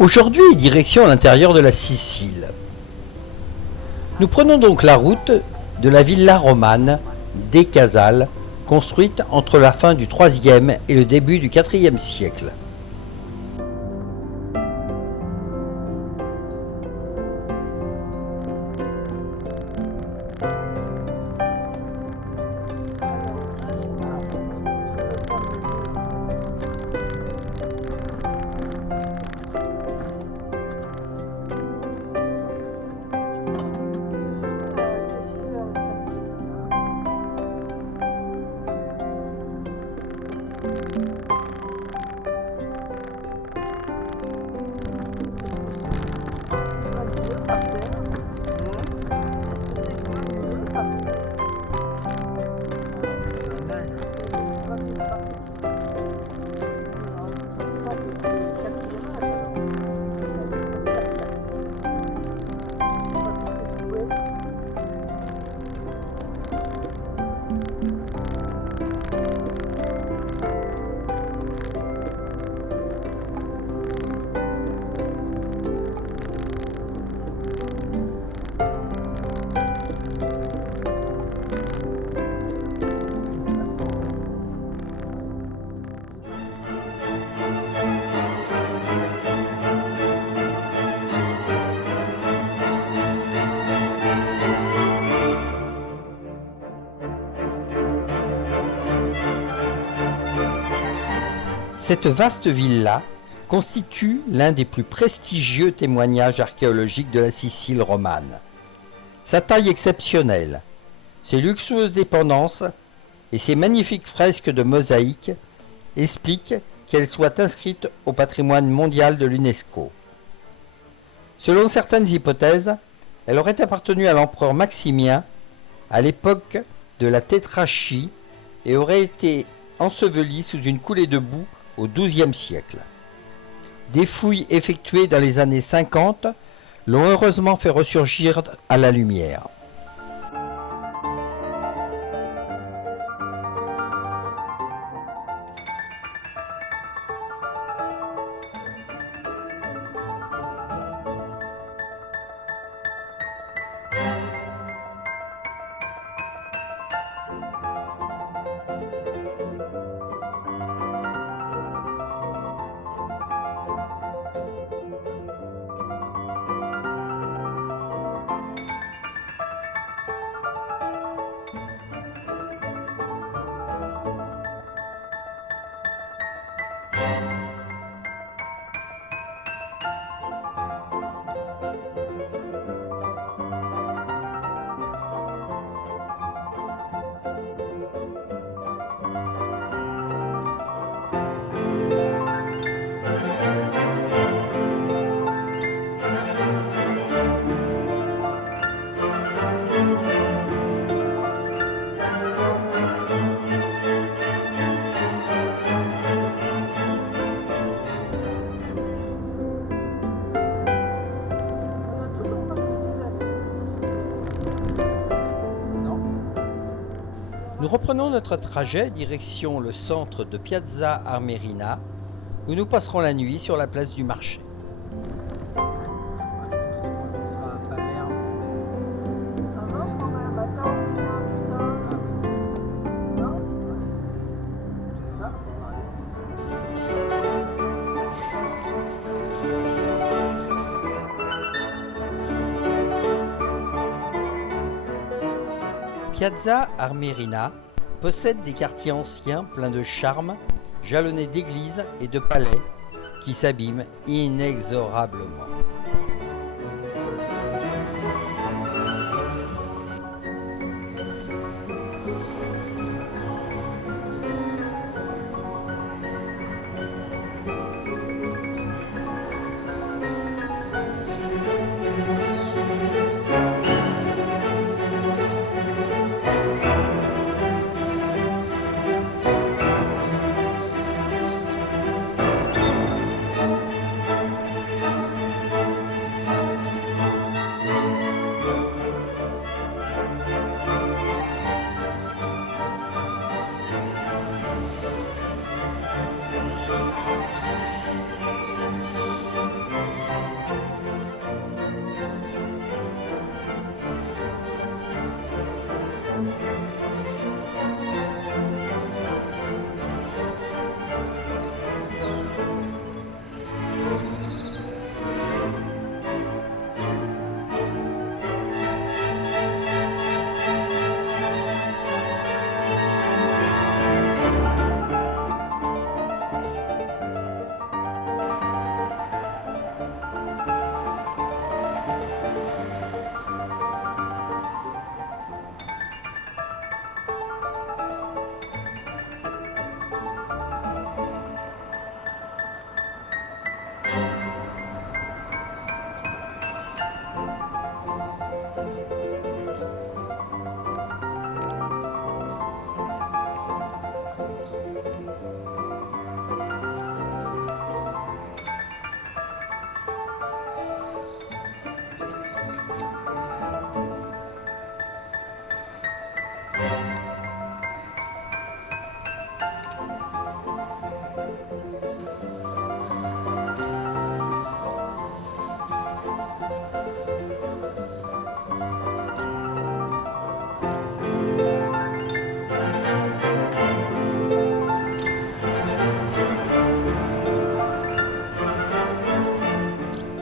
Aujourd'hui, direction l'intérieur de la Sicile. Nous prenons donc la route de la villa romane des Casals, construite entre la fin du IIIe et le début du IVe siècle. Cette vaste villa constitue l'un des plus prestigieux témoignages archéologiques de la Sicile romane. Sa taille exceptionnelle, ses luxueuses dépendances et ses magnifiques fresques de mosaïque expliquent qu'elle soit inscrite au patrimoine mondial de l'UNESCO. Selon certaines hypothèses, elle aurait appartenu à l'empereur Maximien à l'époque de la Tétrarchie et aurait été ensevelie sous une coulée de boue au XIIe siècle. Des fouilles effectuées dans les années 50 l'ont heureusement fait ressurgir à la lumière. Nous reprenons notre trajet direction le centre de Piazza Armerina, où nous passerons la nuit sur la place du marché. Piazza Armerina possède des quartiers anciens pleins de charme, jalonnés d'églises et de palais qui s'abîment inexorablement.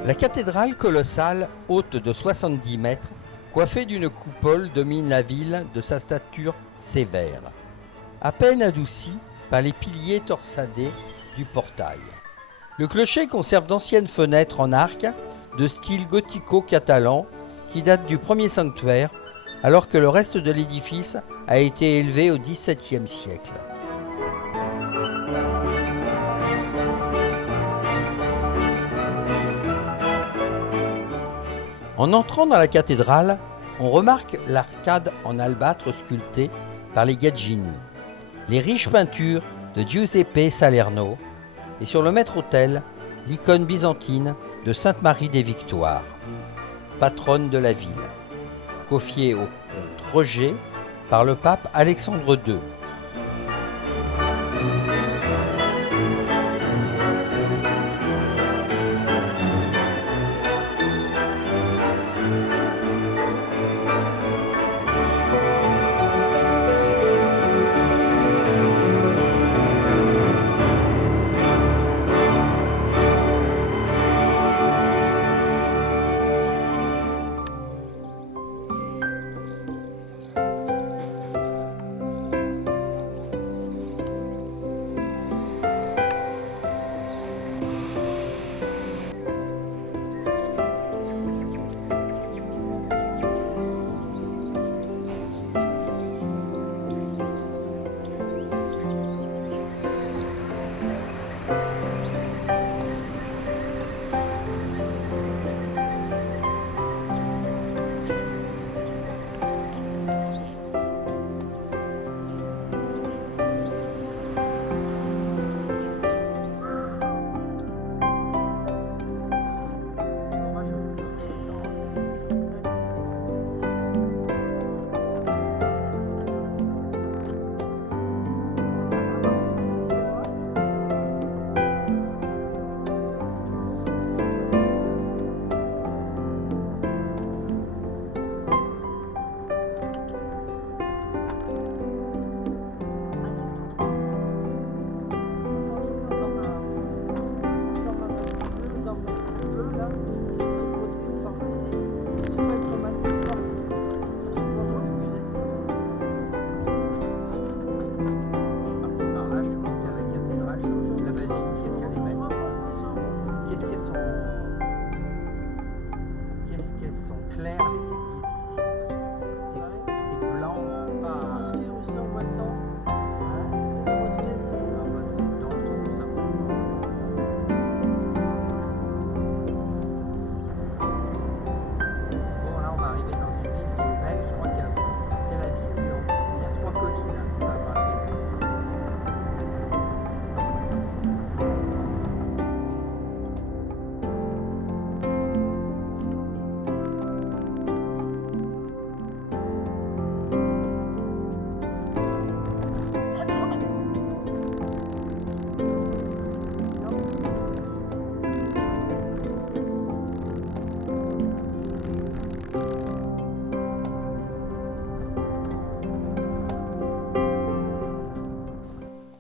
La cathédrale colossale, haute de 70 mètres, coiffée d'une coupole, domine la ville de sa stature sévère, à peine adoucie par les piliers torsadés du portail. Le clocher conserve d'anciennes fenêtres en arc de style gothico-catalan qui datent du premier sanctuaire, alors que le reste de l'édifice a été élevé au XVIIe siècle. En entrant dans la cathédrale, on remarque l'arcade en albâtre sculptée par les Gaggini, les riches peintures de Giuseppe Salerno et sur le maître-autel, l'icône byzantine de Sainte Marie des Victoires, patronne de la ville, confiée au comte Roger par le pape Alexandre II.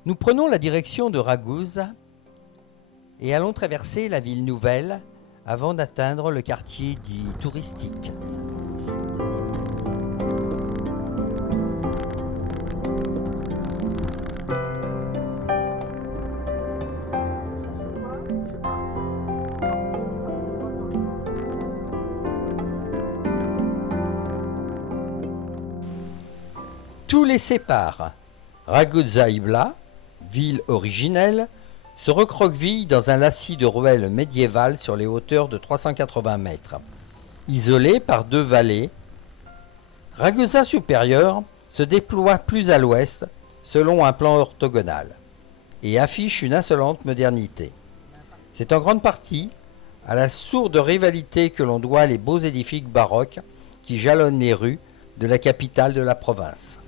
Nous prenons la direction de Ragusa et allons traverser la ville nouvelle avant d'atteindre le quartier dit touristique. Tout les sépare. Ragusa Ibla, ville originelle, se recroqueville dans un lacis de ruelles médiévales sur les hauteurs de 380 mètres. Isolée par deux vallées, Ragusa supérieure se déploie plus à l'ouest selon un plan orthogonal et affiche une insolente modernité. C'est en grande partie à la sourde rivalité que l'on doit les beaux édifices baroques qui jalonnent les rues de la capitale de la province.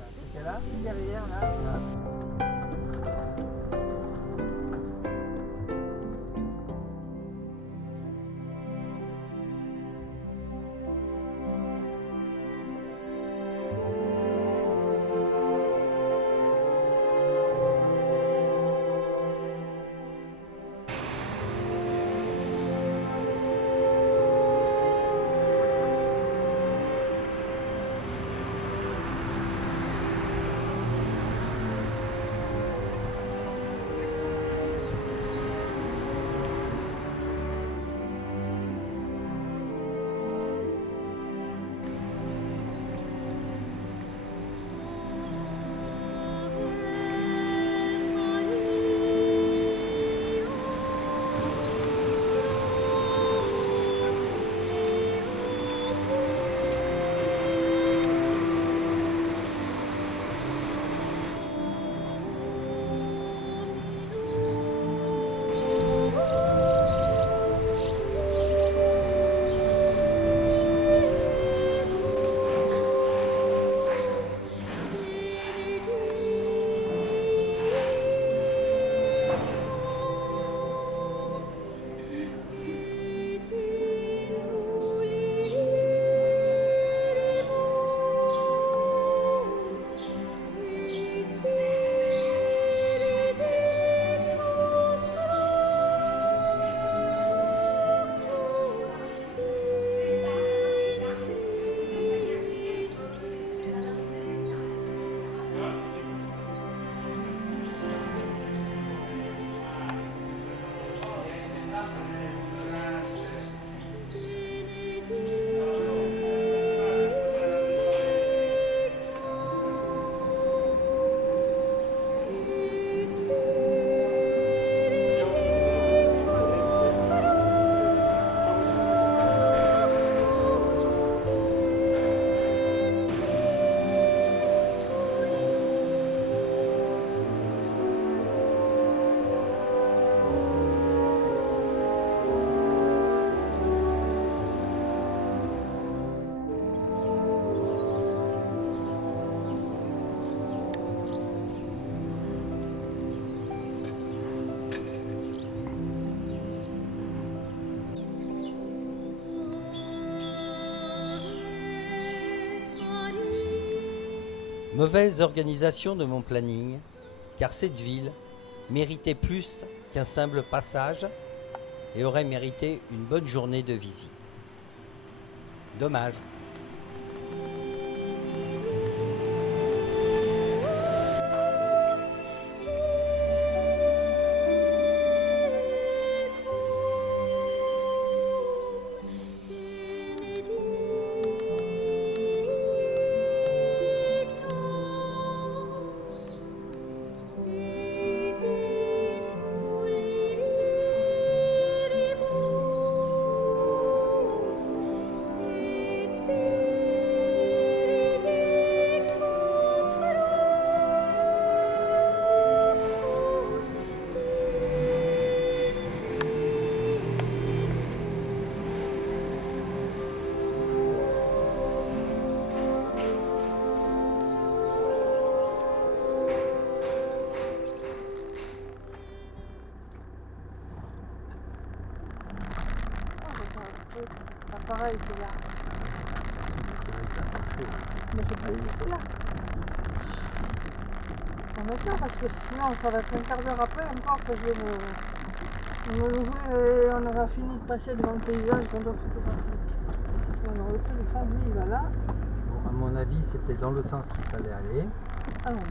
Mauvaise organisation de mon planning, car cette ville méritait plus qu'un simple passage et aurait mérité une bonne journée de visite. Dommage. C'est pareil, c'est là. Mais c'est pas ici là. On attend parce que sinon ça va être un quart d'heure après encore que je vais me l'ouvrir et on aura fini de passer devant le paysage qu'on doit photographier. Alors le téléphone lui il va là. Bon, à mon avis c'était dans le sens qu'il fallait aller. Ah non, non.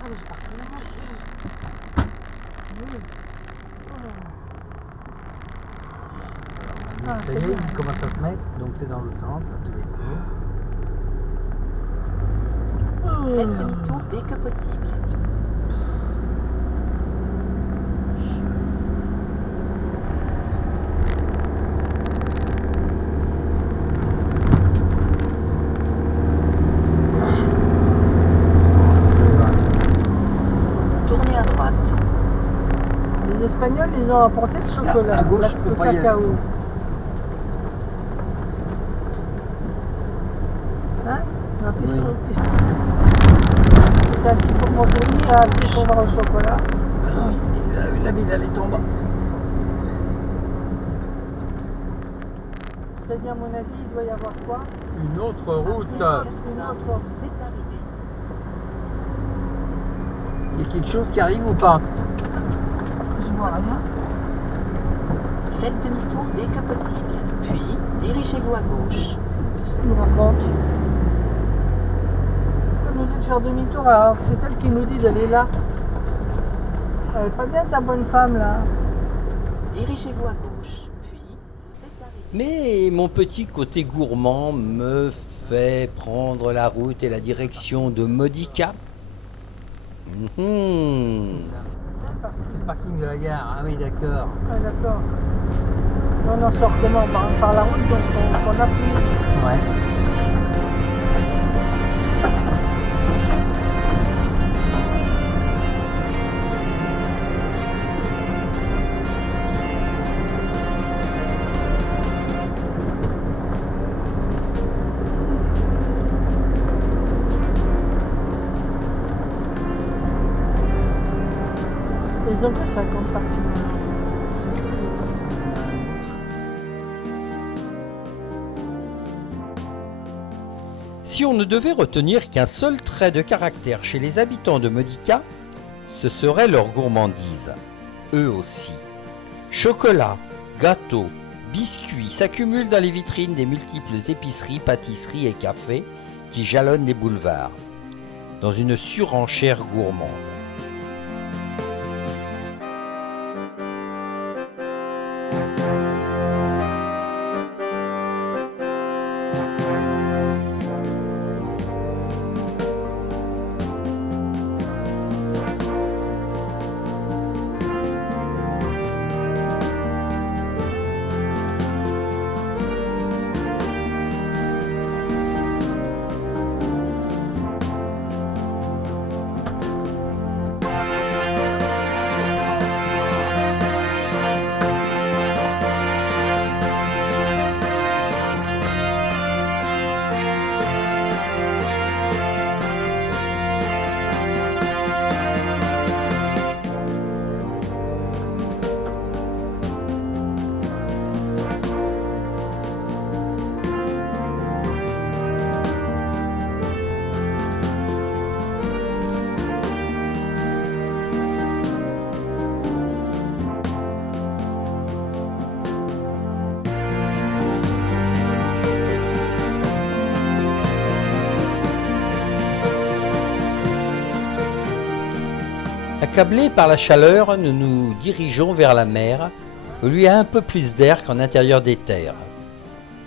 Ah mais je pars plus là aussi. Oui. Oh. Donc, ça y est, il commence à se mettre, donc c'est dans l'autre sens, à tous les coups. Faites demi-tour dès que possible. Tournez à droite. Les Espagnols, ils ont apporté le chocolat, À gauche, je peux le pas y aller. cacao. Hein? On appuie Oui. sur le piston. Putain, s'il faut qu'on tourne ça, appuie pour voir le chocolat. La ville elle est tombée. C'est-à-dire, à mon avis, il doit y avoir quoi? Une autre route. Après 80, vous êtes arrivé. Il y a quelque chose qui arrive ou pas? Je vois rien. Faites demi-tour dès que possible. Puis, dirigez-vous à gauche. Qu'est-ce qu'il nous raconte? Elle nous dit de faire demi-tour, alors c'est elle qui nous dit d'aller là. Elle est pas bien ta bonne femme là. Dirigez-vous à gauche. Puis, vous êtes arrivé. Mais mon petit côté gourmand me fait prendre la route et la direction de Modica. C'est sympa. C'est le parking de la gare, ah oui d'accord. Ah d'accord. On en sort comment? Par la route, donc on appuie. Ouais. Ils ont que 50 parties. Si on ne devait retenir qu'un seul trait de caractère chez les habitants de Modica, ce serait leur gourmandise. Eux aussi. Chocolat, gâteaux, biscuits s'accumulent dans les vitrines des multiples épiceries, pâtisseries et cafés qui jalonnent les boulevards, dans une surenchère gourmande. Accablés par la chaleur, nous nous dirigeons vers la mer, où il y a un peu plus d'air qu'en intérieur des terres.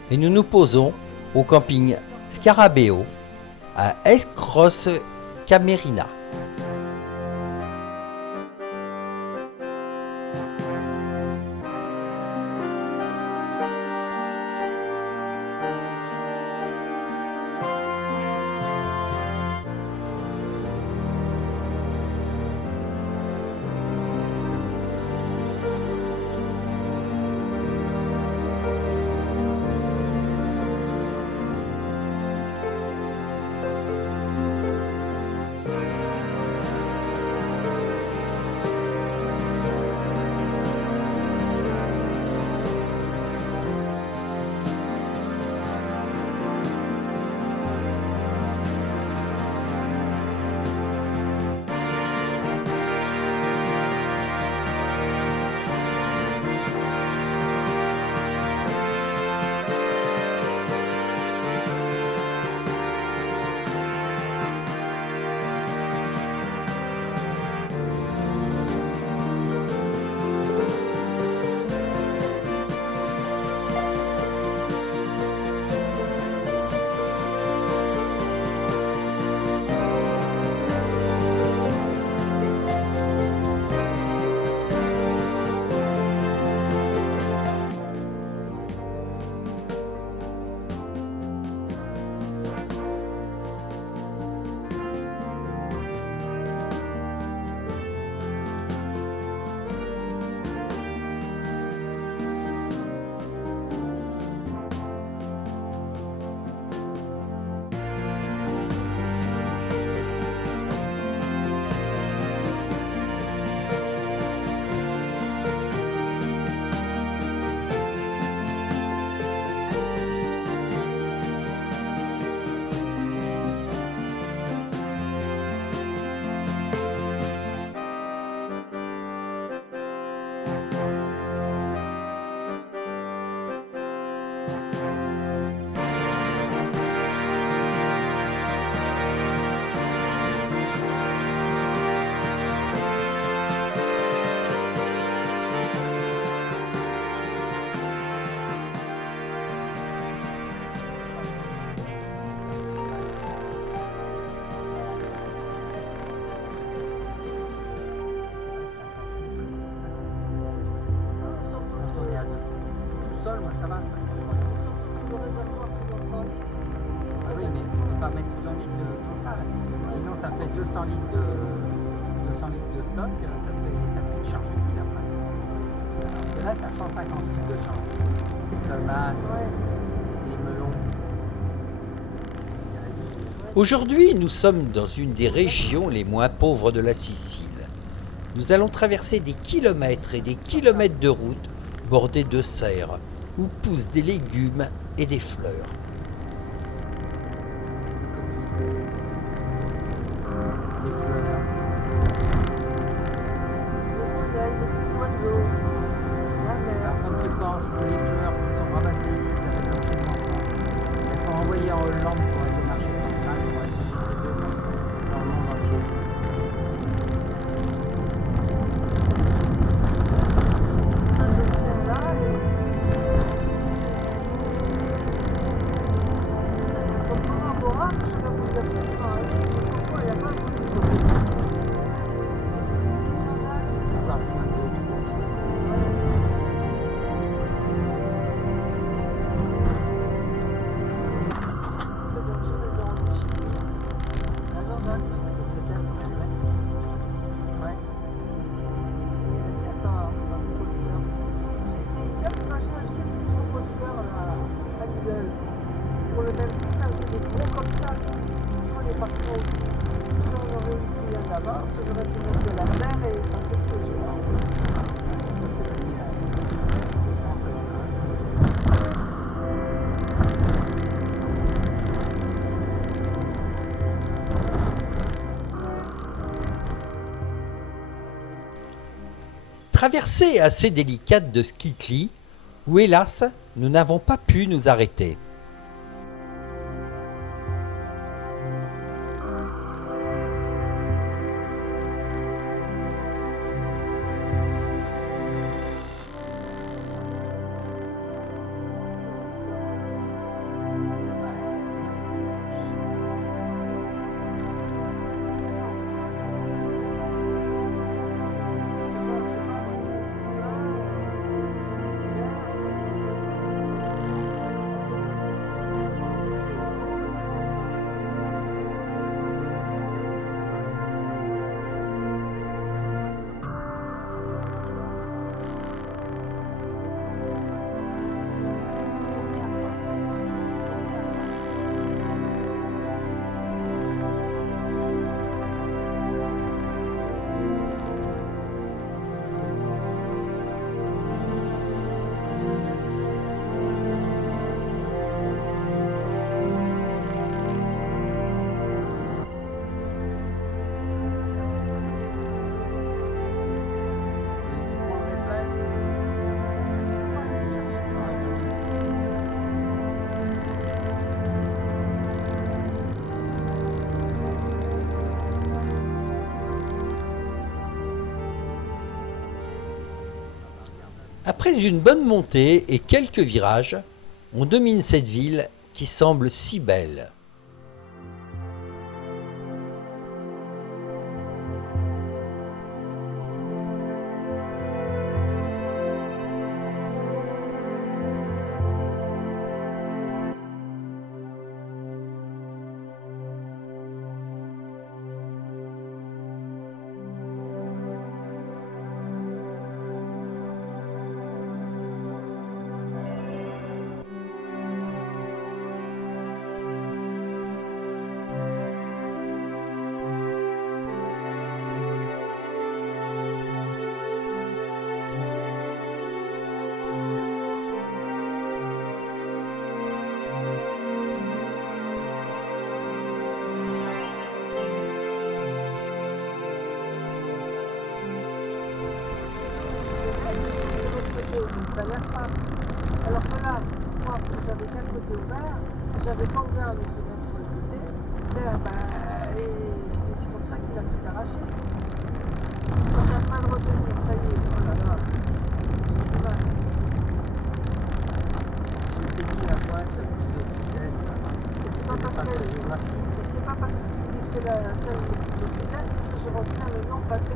Et nous nous posons au camping Scarabeo à Aix-Cross Camerina. Mettre 100 litres de salle. Sinon, ça fait 200 litres de stock, ça te fait t'as plus de charge utile après. Alors que là, tu as 150 litres de charge utile. Les tomates, les melons. Aujourd'hui, nous sommes dans une des régions les moins pauvres de la Sicile. Nous allons traverser des kilomètres et des kilomètres de route bordés de serres, où poussent des légumes et des fleurs. En Hollande pour être au marché central, pour être dans le monde entier. Ça, je tiens là et... Ça, c'est le coco à Bora, je sais pas vous dire absolument. Le coco, il n'y a pas beaucoup de coco. On va rejoindre d'autres routes. Pour le même prix, t'as des gros comme ça. Toi, les parcours. Si on aurait eu client là-bas, j'aurais pu mettre de la mer et qu'est-ce que je vois. Traversée assez délicate de Skitli, où hélas, nous n'avons pas pu nous arrêter. Après une bonne montée et quelques virages, on domine cette ville qui semble si belle. Ça l'air passe. Alors que là, moi, j'avais qu'un côté ouvert, j'avais pas ouvert les fenêtres sur le côté, et c'est comme ça qu'il a pu t'arracher. Quand j'ai pas de retenir, ça y est, oh là là, j'ai du mal. Je t'ai dit la boîte la plus au sud-est. Et c'est pas parce que tu dis que c'est celle du sud-est que je retiens le nom passé.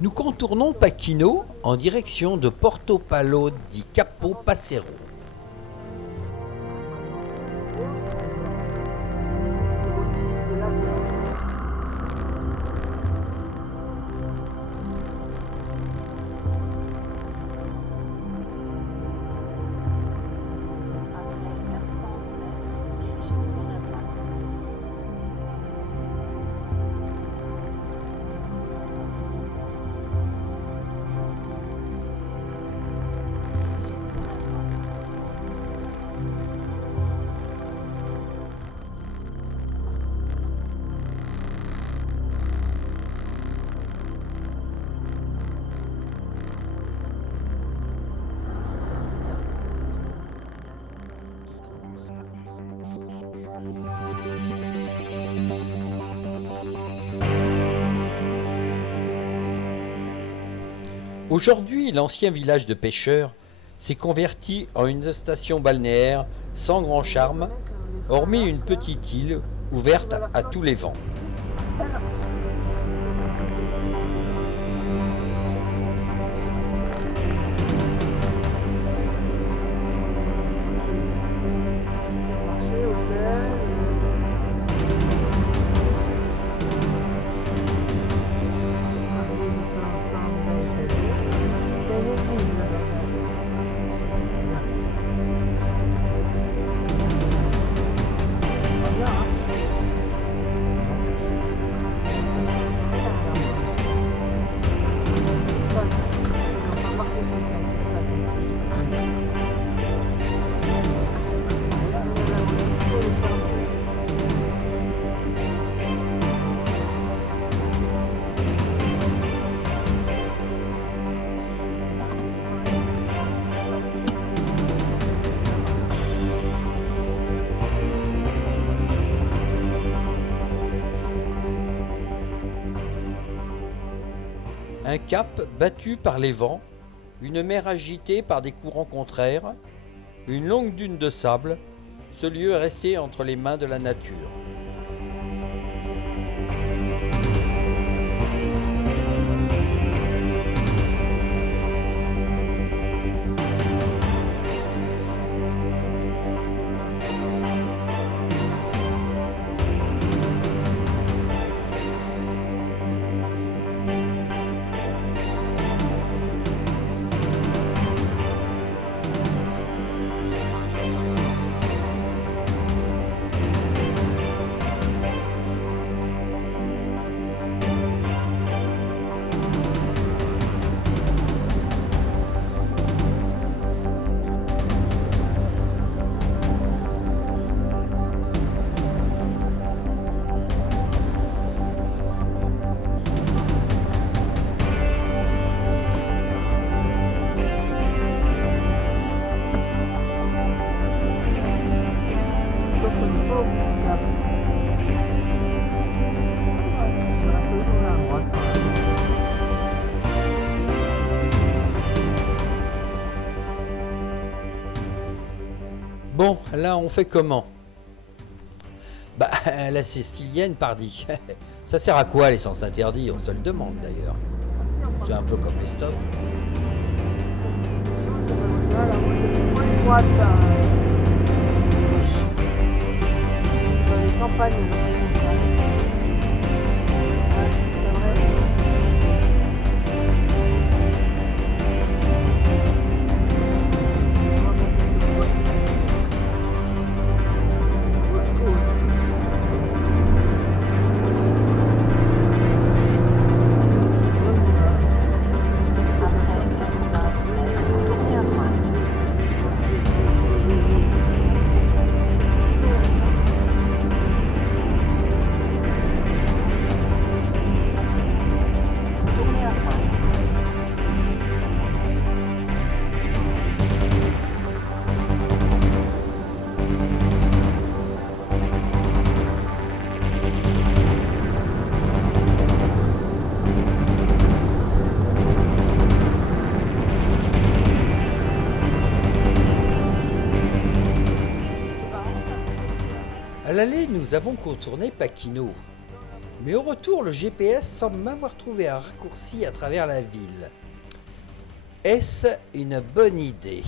Nous contournons Paquino en direction de Porto Palo di Capo Passero. Aujourd'hui, l'ancien village de pêcheurs s'est converti en une station balnéaire sans grand charme, hormis une petite île ouverte à tous les vents. Un cap battu par les vents, une mer agitée par des courants contraires, une longue dune de sable, ce lieu est resté entre les mains de la nature. Bon, là, on fait comment? Bah, la sicilienne, pardi. Ça sert à quoi l'essence interdite? On se le demande d'ailleurs. C'est un peu comme les stops. Voilà, moi, c'est pour une boîte dans les campagnes. C'est vrai. Après 80 mètres, tournez à droite. Tournez à droite. À l'aller, nous avons contourné Pachino. Mais au retour, le GPS semble m'avoir trouvé un raccourci à travers la ville. Est-ce une bonne idée?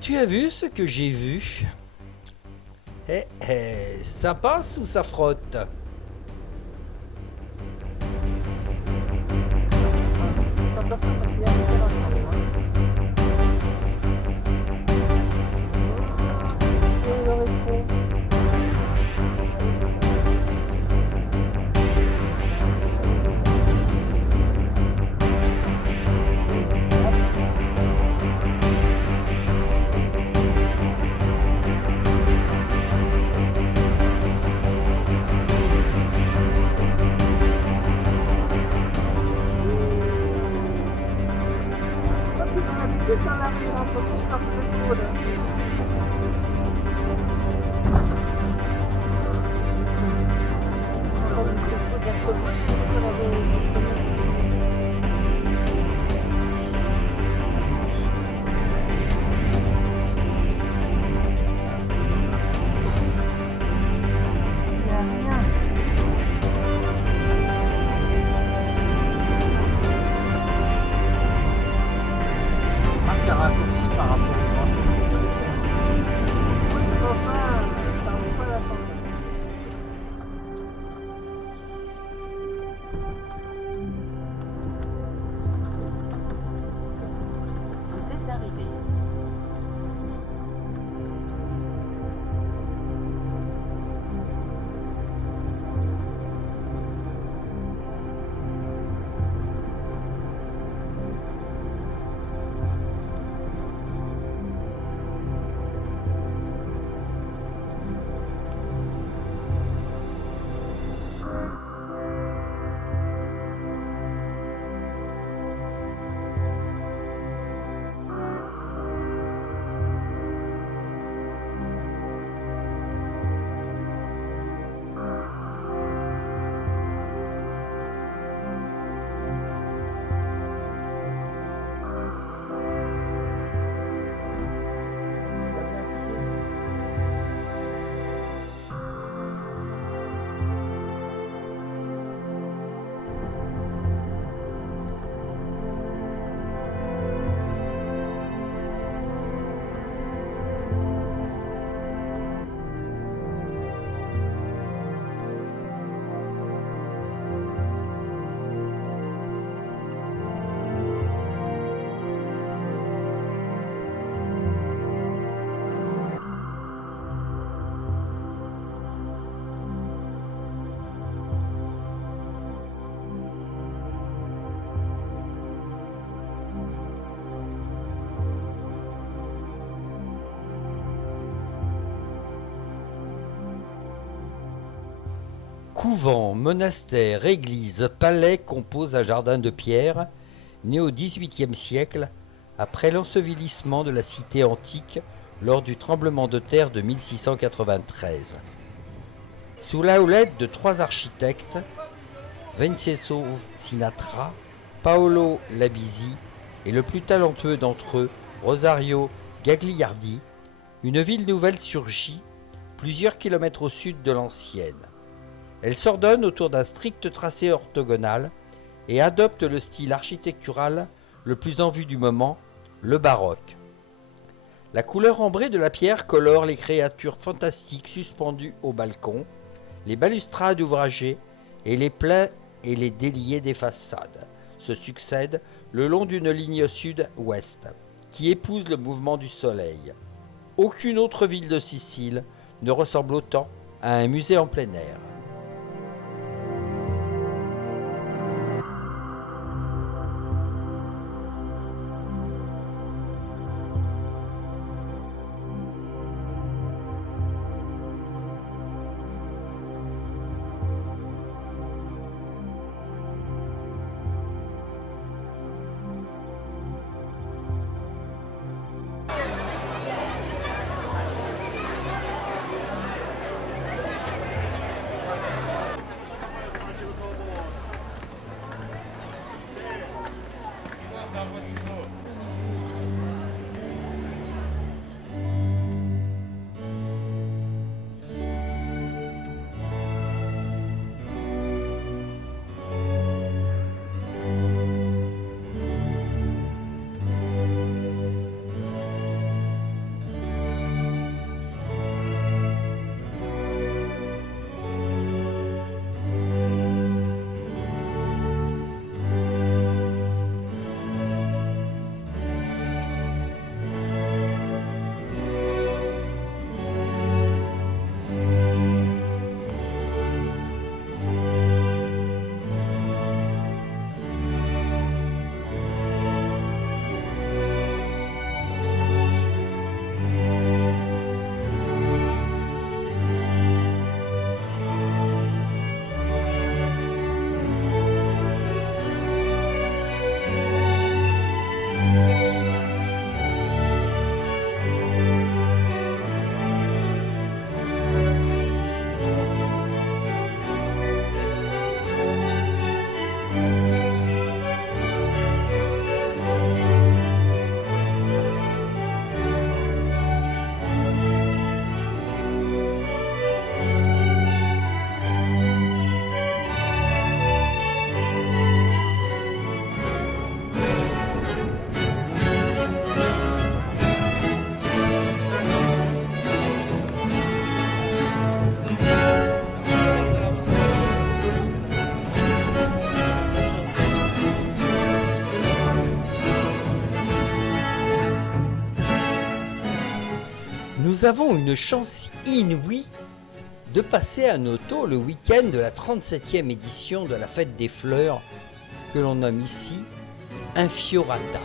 Tu as vu ce que j'ai vu? Ça passe ou ça frotte? Couvent, monastère, église, palais composent un jardin de pierre, né au XVIIIe siècle, après l'ensevelissement de la cité antique lors du tremblement de terre de 1693. Sous la houlette de 3 architectes, Vincenzo Sinatra, Paolo Labisi et le plus talentueux d'entre eux, Rosario Gagliardi, une ville nouvelle surgit plusieurs kilomètres au sud de l'ancienne. Elle s'ordonne autour d'un strict tracé orthogonal et adopte le style architectural le plus en vue du moment, le baroque. La couleur ambrée de la pierre colore les créatures fantastiques suspendues au balcon, les balustrades ouvragées et les pleins et les déliés des façades se succèdent le long d'une ligne sud-ouest qui épouse le mouvement du soleil. Aucune autre ville de Sicile ne ressemble autant à un musée en plein air. Nous avons une chance inouïe de passer à Noto le week-end de la 37e édition de la Fête des Fleurs que l'on nomme ici Infiorata.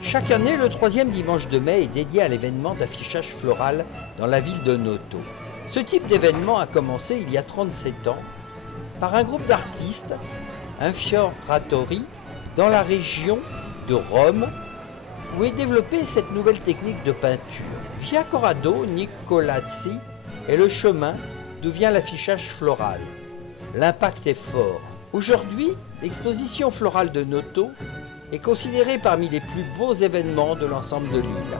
Chaque année, le 3e dimanche de mai est dédié à l'événement d'affichage floral dans la ville de Noto. Ce type d'événement a commencé il y a 37 ans par un groupe d'artistes, Infioratori, dans la région de Rome, où est développée cette nouvelle technique de peinture. Via Corrado Nicolazzi est le chemin d'où vient l'affichage floral. L'impact est fort. Aujourd'hui, l'exposition florale de Noto est considérée parmi les plus beaux événements de l'ensemble de l'île.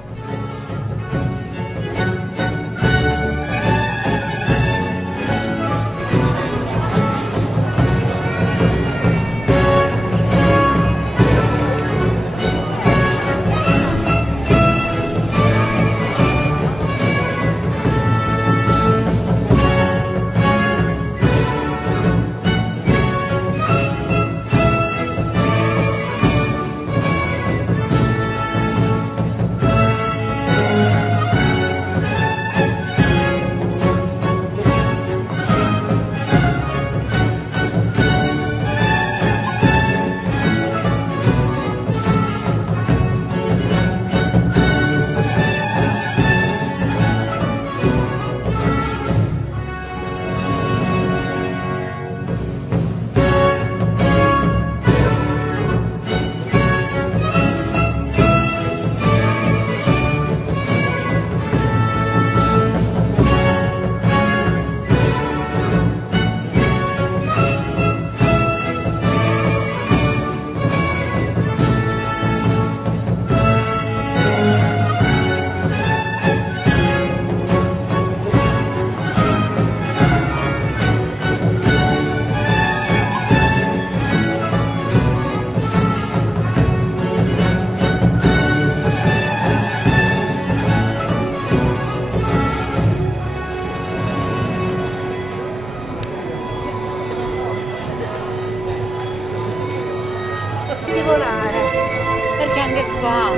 Di volare, perché anche qua.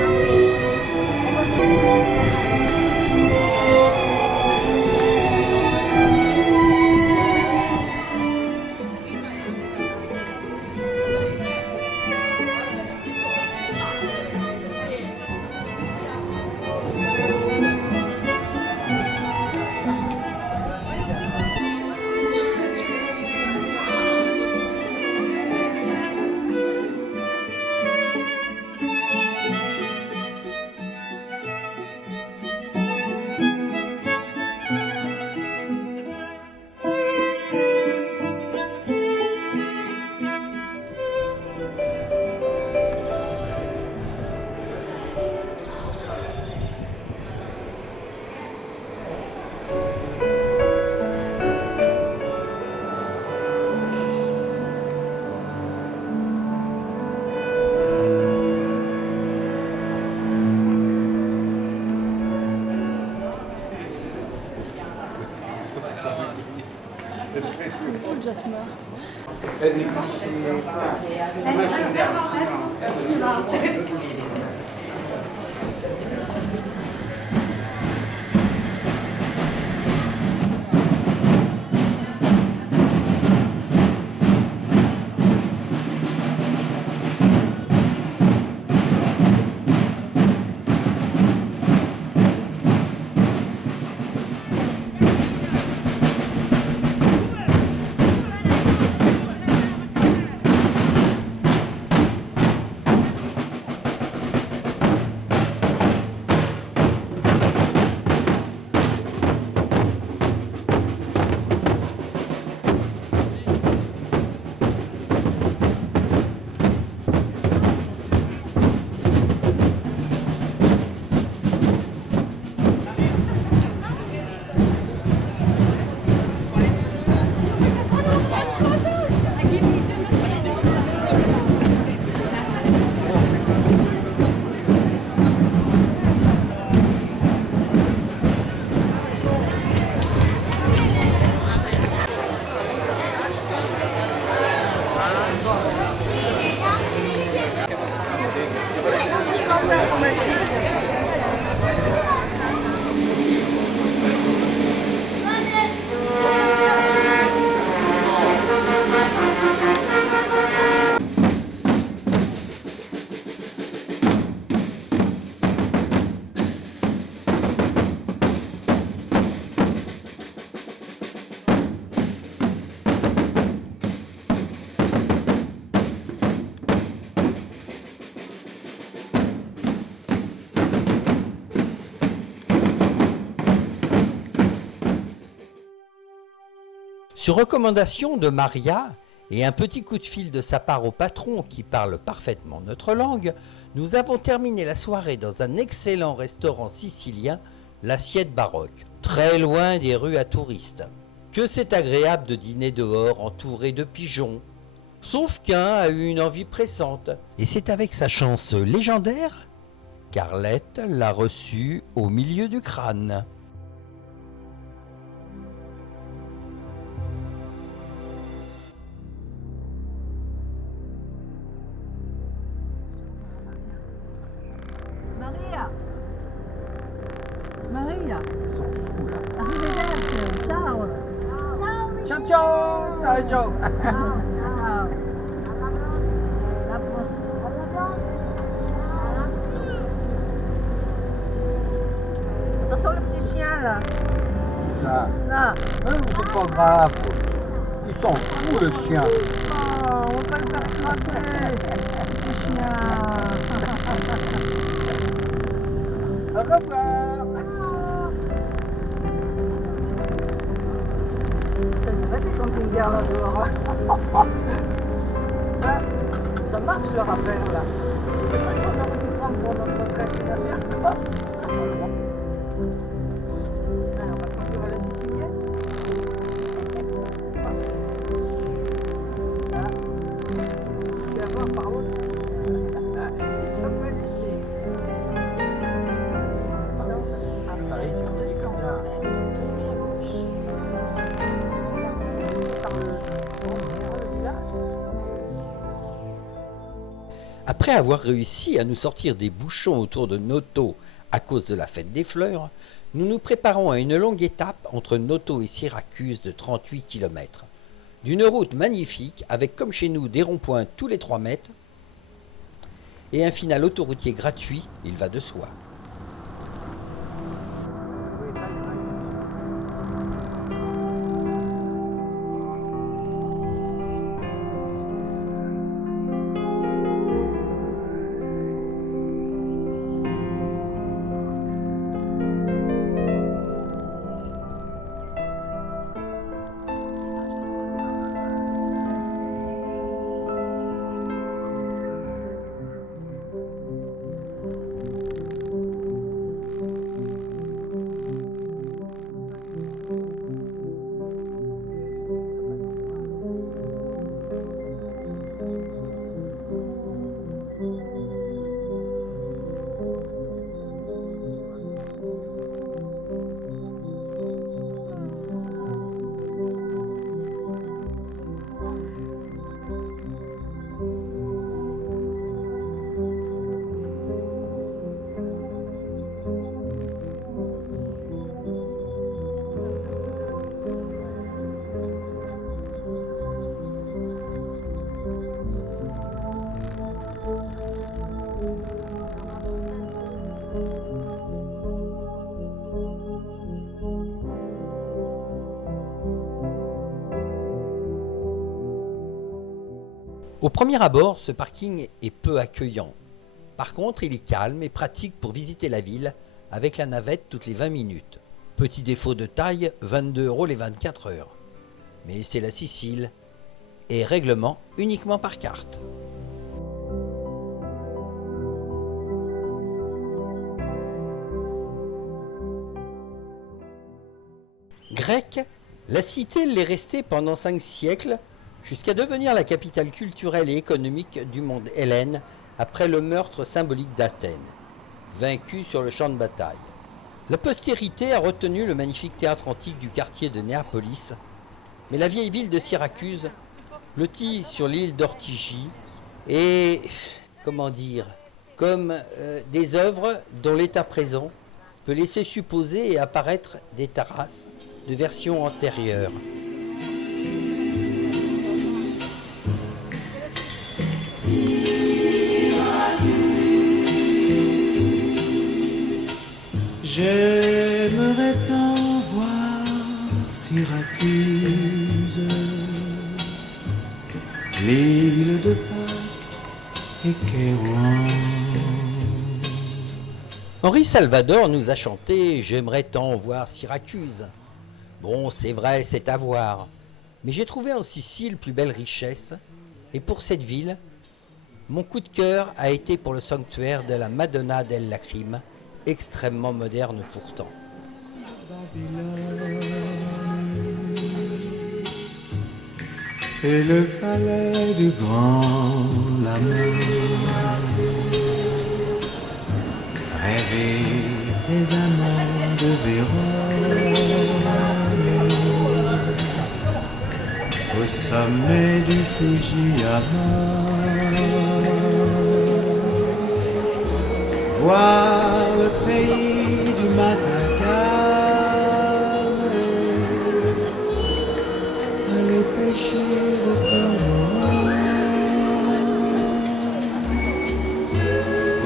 Sur recommandation de Maria et un petit coup de fil de sa part au patron qui parle parfaitement notre langue, nous avons terminé la soirée dans un excellent restaurant sicilien, l'Assiette Baroque, très loin des rues à touristes. Que c'est agréable de dîner dehors entouré de pigeons. Sauf qu'un a eu une envie pressante, et c'est avec sa chance légendaire qu'Arlette l'a reçu au milieu du crâne. Maria! Maria! Ils sont fous là. Arrivederci! Ciao! Ciao ciao! Ciao ciao! Ciao! Ciao! La prossima! Attention le petit chien là! Ça. Là! C'est pas grave. Ils sont fous le chien. Oh, on va pas le faire éclater! Petit chien! Au revoir. C'est vrai qu'ils sont une guerre là dehors. Ça marche leur affaire là. C'est ça qu'on aurait dû prendre pour notre retraite, une affaire quoi. Allez, on va continuer à la Sicilienne. Voilà. Tu vas voir par où. Allez, tu en dis comme ça. Après avoir réussi à nous sortir des bouchons autour de Noto à cause de la fête des fleurs, nous nous préparons à une longue étape entre Noto et Syracuse de 38 km. D'une route magnifique avec comme chez nous des ronds-points tous les 3 mètres et un final autoroutier gratuit, il va de soi. Au premier abord, ce parking est peu accueillant. Par contre, il est calme et pratique pour visiter la ville avec la navette toutes les 20 minutes. Petit défaut de taille, 22 € les 24 heures. Mais c'est la Sicile et règlement uniquement par carte. Grecque, la cité l'est restée pendant 5 siècles jusqu'à devenir la capitale culturelle et économique du monde hellène après le meurtre symbolique d'Athènes, vaincu sur le champ de bataille. La postérité a retenu le magnifique théâtre antique du quartier de Néapolis, mais la vieille ville de Syracuse, blottie sur l'île d'Ortygie, est, comment dire, comme des œuvres dont l'état présent peut laisser supposer et apparaître des terrasses de versions antérieures. J'aimerais tant voir Syracuse, l'île de Pâques et Kérouan. Henri Salvador nous a chanté « J'aimerais tant voir Syracuse ». Bon, c'est vrai, c'est à voir. Mais j'ai trouvé en Sicile plus belle richesse. Et pour cette ville, mon coup de cœur a été pour le sanctuaire de la Madonna del Lacrime, extrêmement moderne pourtant. Babylone et le palais du grand lama, rêver des amants de Vérone au sommet du Fujiyama, voir le pays du matin calme, aller pêcher au cormorant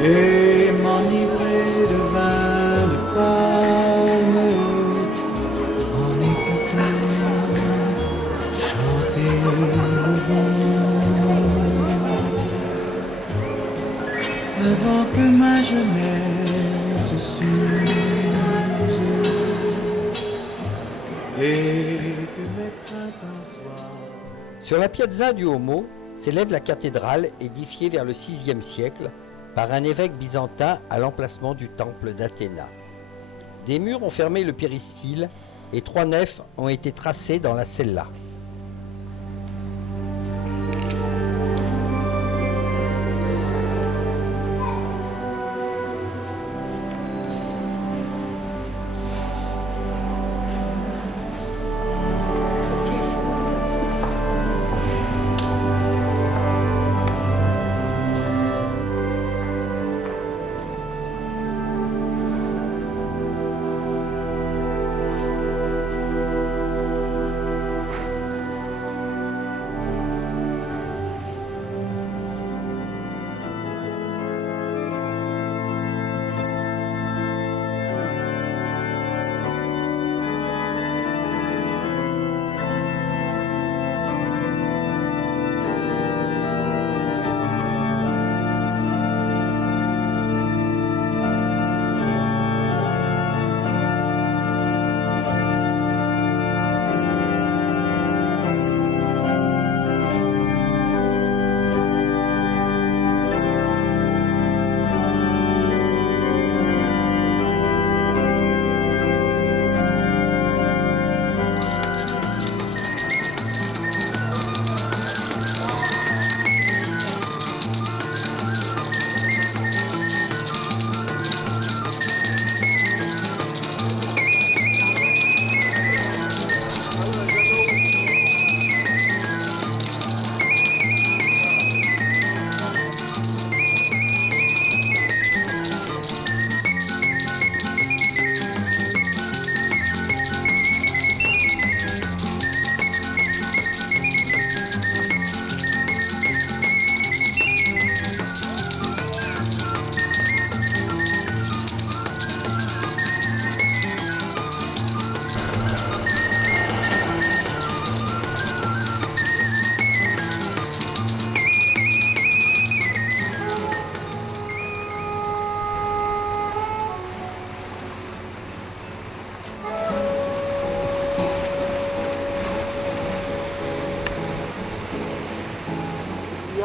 et m'enivrer de vin de palme en écoutant chanter le vent. Avant que ma jeunesse s'use et que mes printemps soient. Sur la piazza du Homo s'élève la cathédrale édifiée vers le VIe siècle par un évêque byzantin à l'emplacement du temple d'Athéna. Des murs ont fermé le péristyle et 3 nefs ont été tracées dans la cella.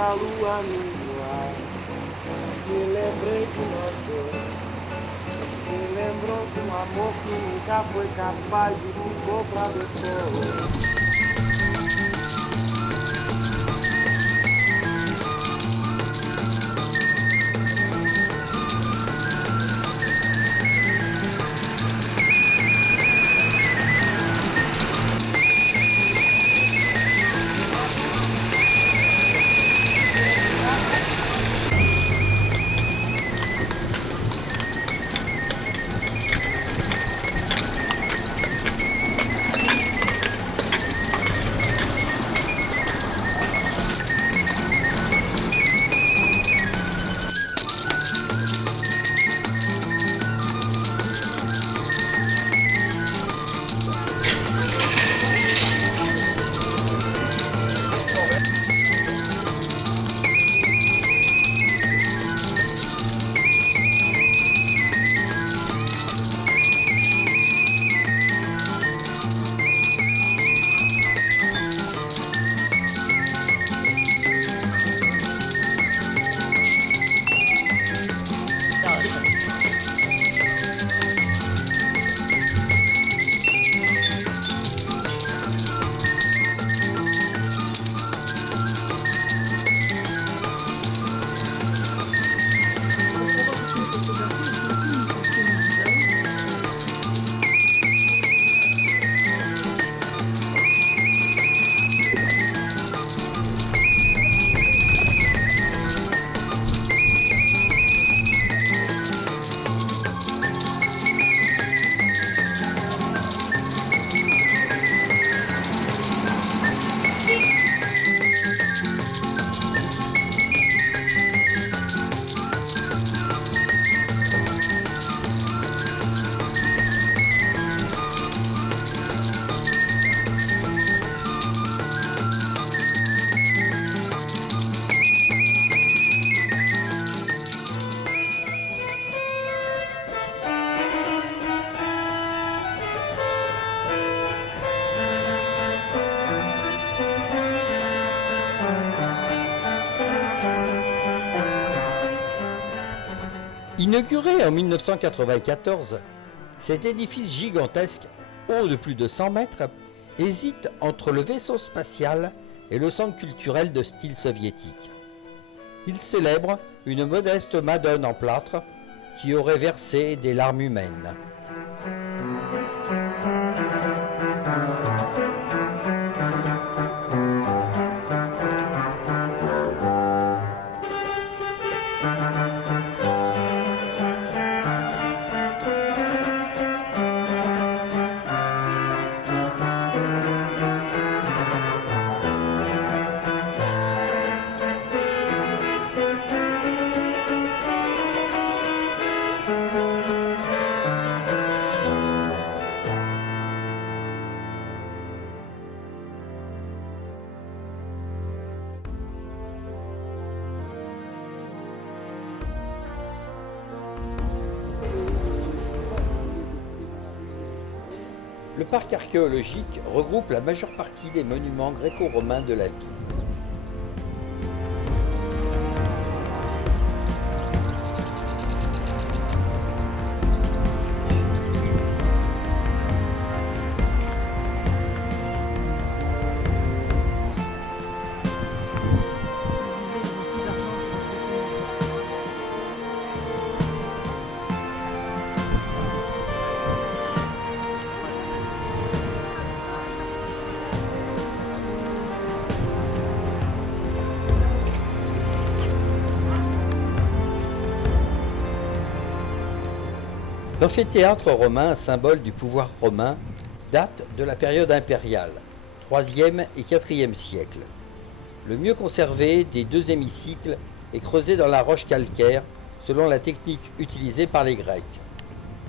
a lua minua. Me lembrei de nós dois. Me lembrou de um amor que nunca foi capaz e ficou pra depois. Inauguré en 1994, cet édifice gigantesque, haut de plus de 100 mètres, hésite entre le vaisseau spatial et le centre culturel de style soviétique. Il célèbre une modeste madone en plâtre qui aurait versé des larmes humaines. Le parc archéologique regroupe la majeure partie des monuments gréco-romains de la ville. L'amphithéâtre romain, symbole du pouvoir romain, date de la période impériale, 3e et 4e siècle. Le mieux conservé des deux hémicycles est creusé dans la roche calcaire selon la technique utilisée par les Grecs.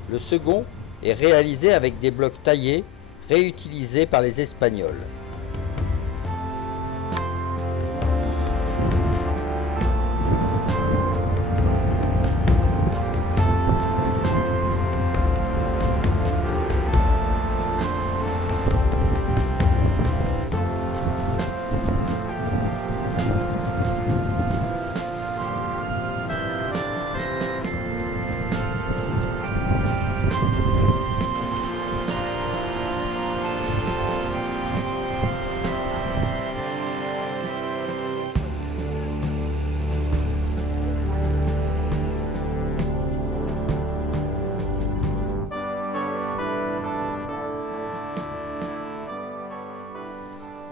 Le second est réalisé avec des blocs taillés réutilisés par les Espagnols.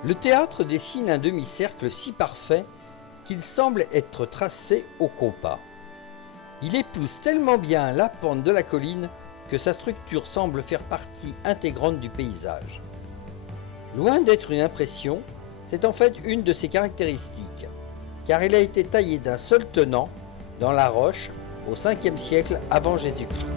Le théâtre dessine un demi-cercle si parfait qu'il semble être tracé au compas. Il épouse tellement bien la pente de la colline que sa structure semble faire partie intégrante du paysage. Loin d'être une impression, c'est en fait une de ses caractéristiques, car il a été taillé d'un seul tenant dans la roche au 5e siècle avant Jésus-Christ.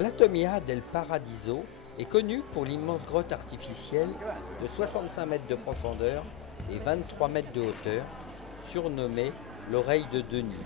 L'Atomia del Paradiso est connue pour l'immense grotte artificielle de 65 mètres de profondeur et 23 mètres de hauteur, surnommée l'oreille de Denis.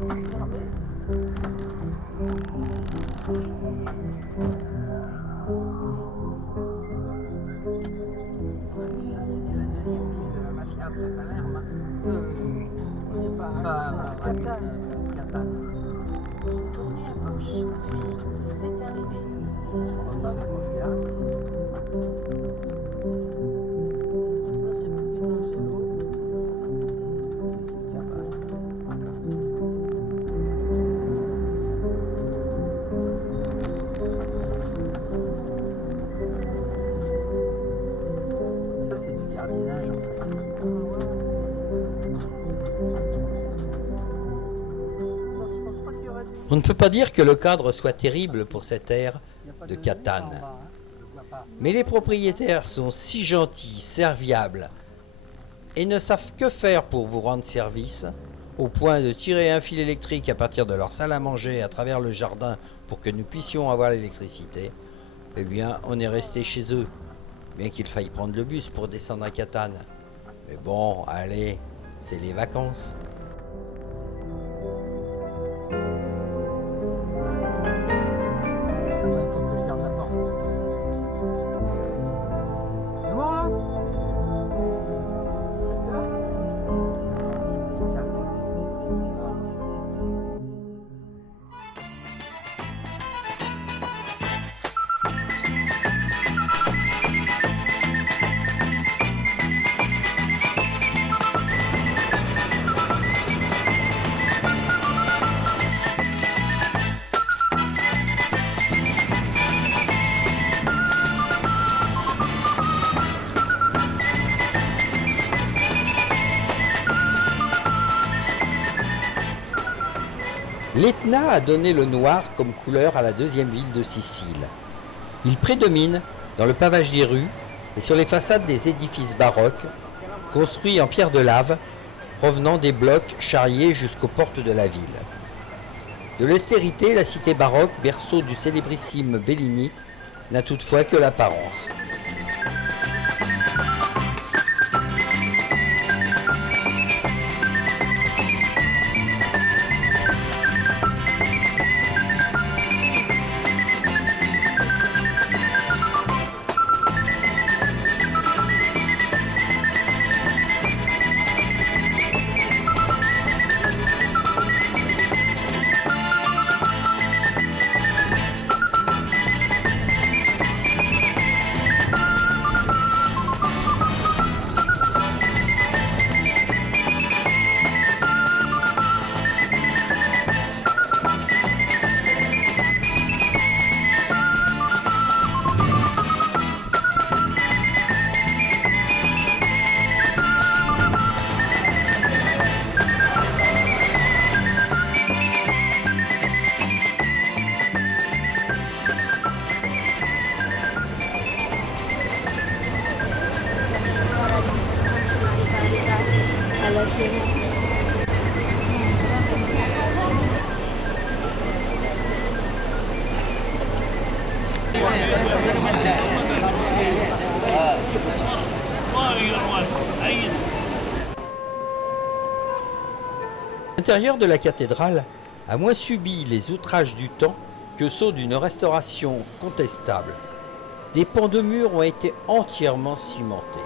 Fermé. Ça, c'est la deuxième ville de la mafia après Palerme. On n'est pas à Catane. Catane. Tournez à gauche, puis vous êtes arrivé. Ça, c'est Mosca. Là, c'est plus Vitangelo. Ça, c'est du jardinage en fait. Non, je pense pas qu'il y aurait du... On ne peut pas dire que le cadre soit terrible pour cette aire Il y a pas de lumière Catane. en bas, hein. Je vois pas. Mais les propriétaires sont si gentils, serviables, et ne savent que faire pour vous rendre service, au point de tirer un fil électrique à partir de leur salle à manger à travers le jardin pour que nous puissions avoir l'électricité, eh bien, on est resté chez eux, bien qu'il faille prendre le bus pour descendre à Catane. Mais bon, allez, c'est les vacances. Ouais, faut que je garde la porte. C'est bon là? L'Etna a donné le noir comme couleur à la deuxième ville de Sicile. Il prédomine dans le pavage des rues et sur les façades des édifices baroques, construits en pierre de lave, provenant des blocs charriés jusqu'aux portes de la ville. De l'austérité, la cité baroque, berceau du célébrissime Bellini, n'a toutefois que l'apparence. L'intérieur de la cathédrale a moins subi les outrages du temps que ceux d'une restauration contestable. Des pans de murs ont été entièrement cimentés.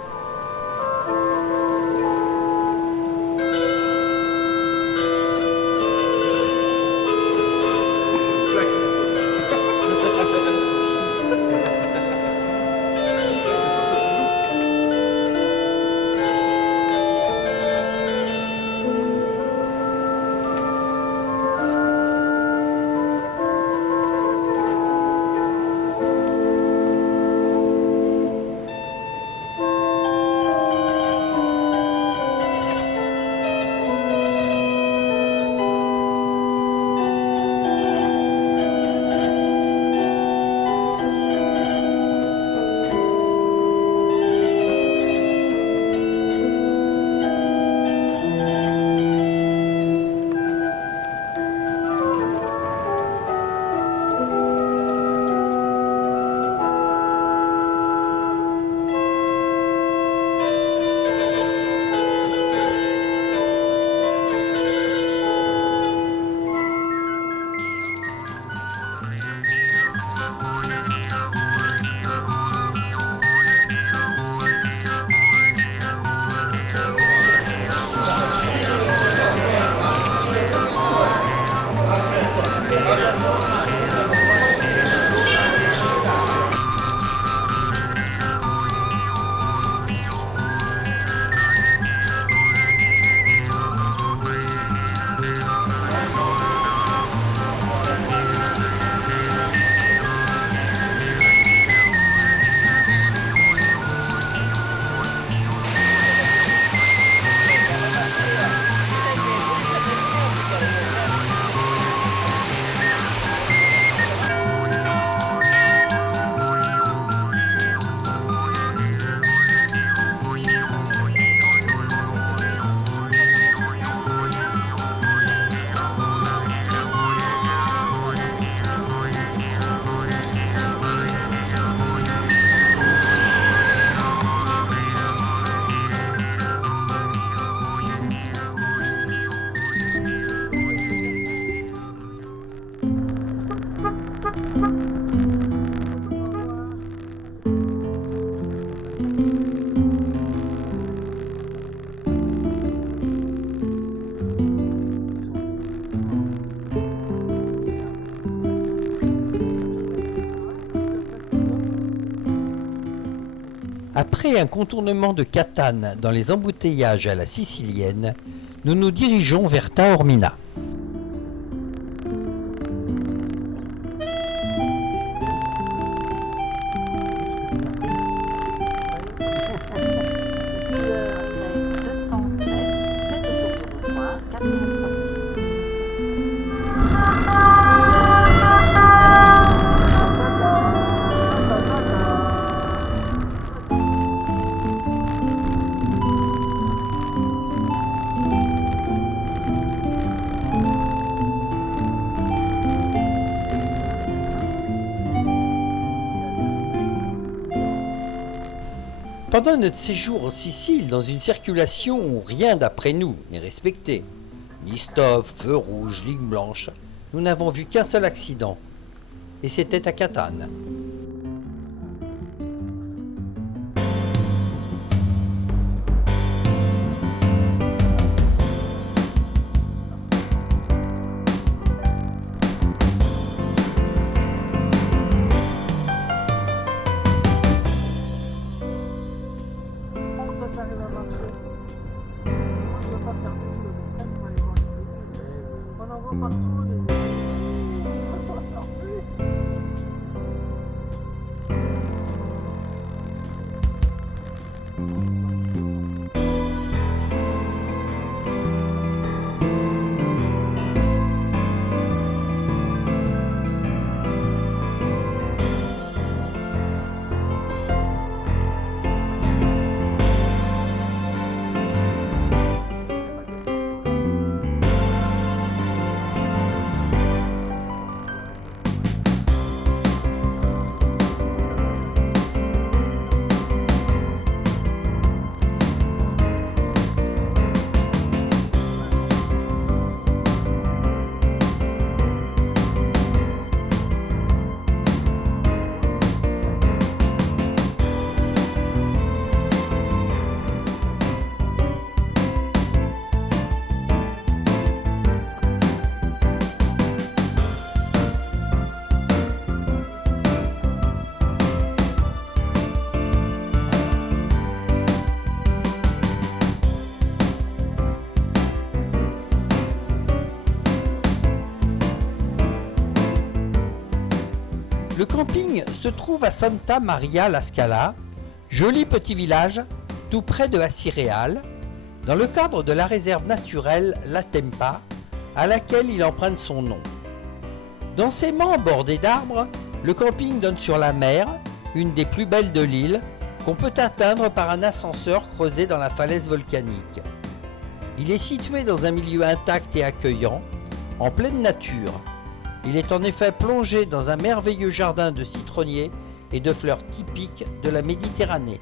Après un contournement de Catane dans les embouteillages à la sicilienne, nous nous dirigeons vers Taormina. Pendant notre séjour en Sicile, dans une circulation où rien d'après nous n'est respecté, ni stop, feu rouge, ligne blanche, nous n'avons vu qu'un seul accident, et c'était à Catane. T'arrives à marcher. Moi, je ne veux pas faire 2 km pour aller voir les trucs. On en voit partout les... On n'en sort plus. Le camping se trouve à Santa Maria la Scala, joli petit village tout près de Acireale, dans le cadre de la réserve naturelle La Tempa, à laquelle il emprunte son nom. Densément bordé d'arbres, le camping donne sur la mer, une des plus belles de l'île, qu'on peut atteindre par un ascenseur creusé dans la falaise volcanique. Il est situé dans un milieu intact et accueillant, en pleine nature. Il est en effet plongé dans un merveilleux jardin de citronniers et de fleurs typiques de la Méditerranée.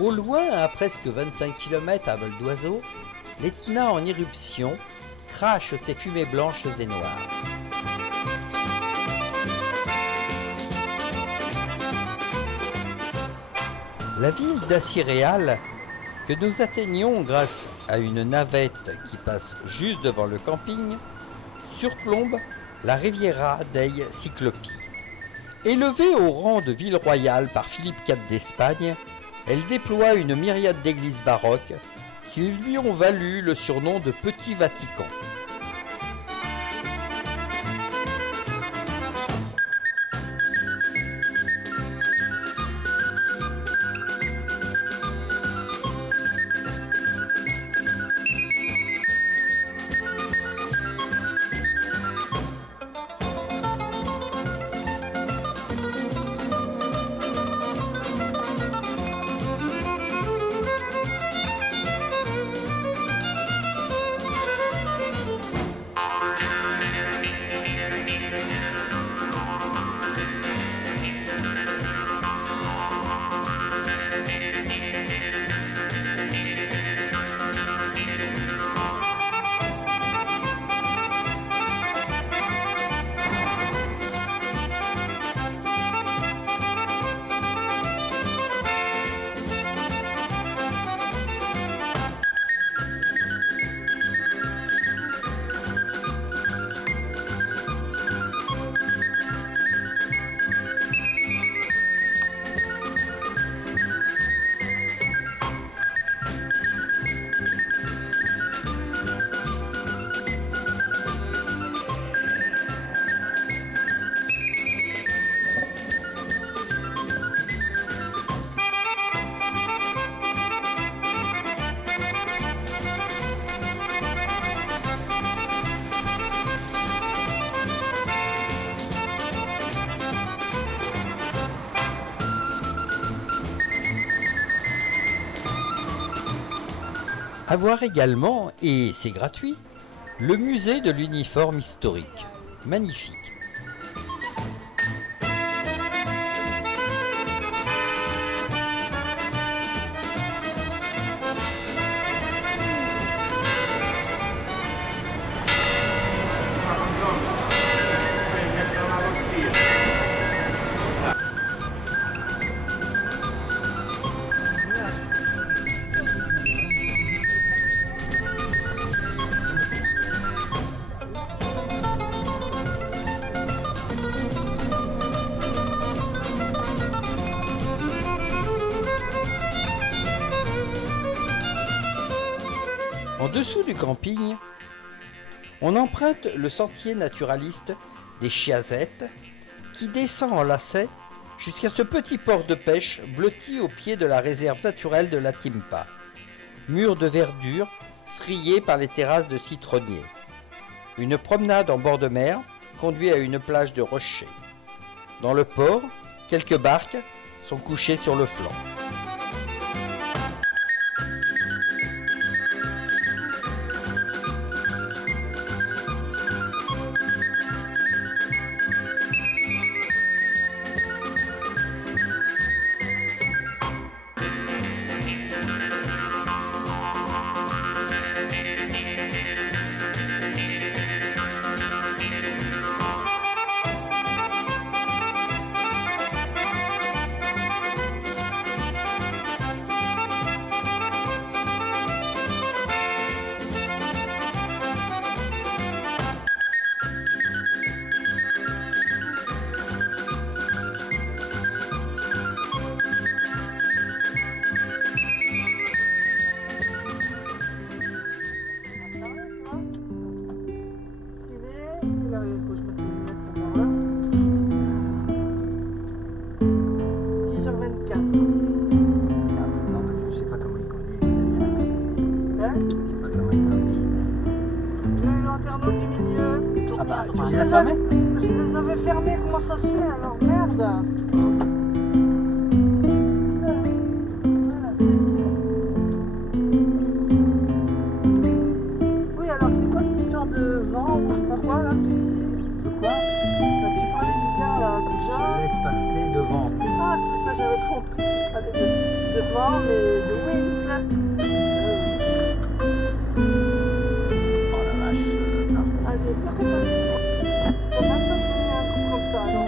Au loin, à presque 25 km à vol d'oiseau, l'Etna en éruption crache ses fumées blanches et noires. La ville d'Acireale, que nous atteignons grâce à une navette qui passe juste devant le camping, surplombe la Riviera dei Ciclopi. Élevée au rang de ville royale par Philippe IV d'Espagne, elle déploie une myriade d'églises baroques qui lui ont valu le surnom de Petit Vatican. À voir également, et c'est gratuit, le musée de l'uniforme historique. Magnifique. En dessous du camping, on emprunte le sentier naturaliste des Chiazettes qui descend en lacet jusqu'à ce petit port de pêche blotti au pied de la réserve naturelle de la Timpa. Mur de verdure strié par les terrasses de citronniers. Une promenade en bord de mer conduit à une plage de rochers. Dans le port, quelques barques sont couchées sur le flanc. Je les avais fermés, comment ça se fait alors? Merde! Oui, alors c'est quoi cette histoire de vent ou je sais pas quoi là, tu disais? De quoi? Tu parlais du gars là, déjà. Laisse passer devant. Ah, c'est ça, j'avais compris. Tu parlais de vent, mais de wind là. Oh la vache. Non. Ah, c'est sûr que ça. C'est même pas qu'il y a un truc comme ça, non?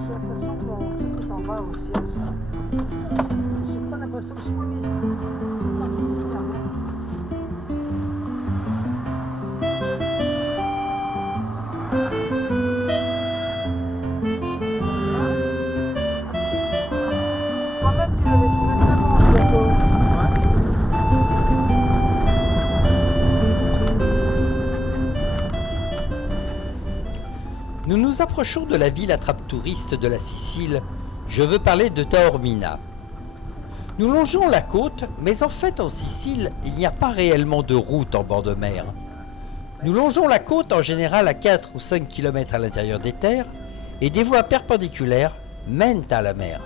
J'ai l'impression que mon truc s'en va aussi. J'ai pas l'impression que je suis mise. Ça me fait quand même. Toi-même, tu l'avais trouvé très bon, ce gâteau. Nous nous approchons de la ville attrape-touriste de la Sicile. Je veux parler de Taormina. Nous longeons la côte, mais en fait en Sicile, il n'y a pas réellement de route en bord de mer. Nous longeons la côte en général à 4 ou 5 km à l'intérieur des terres, et des voies perpendiculaires mènent à la mer.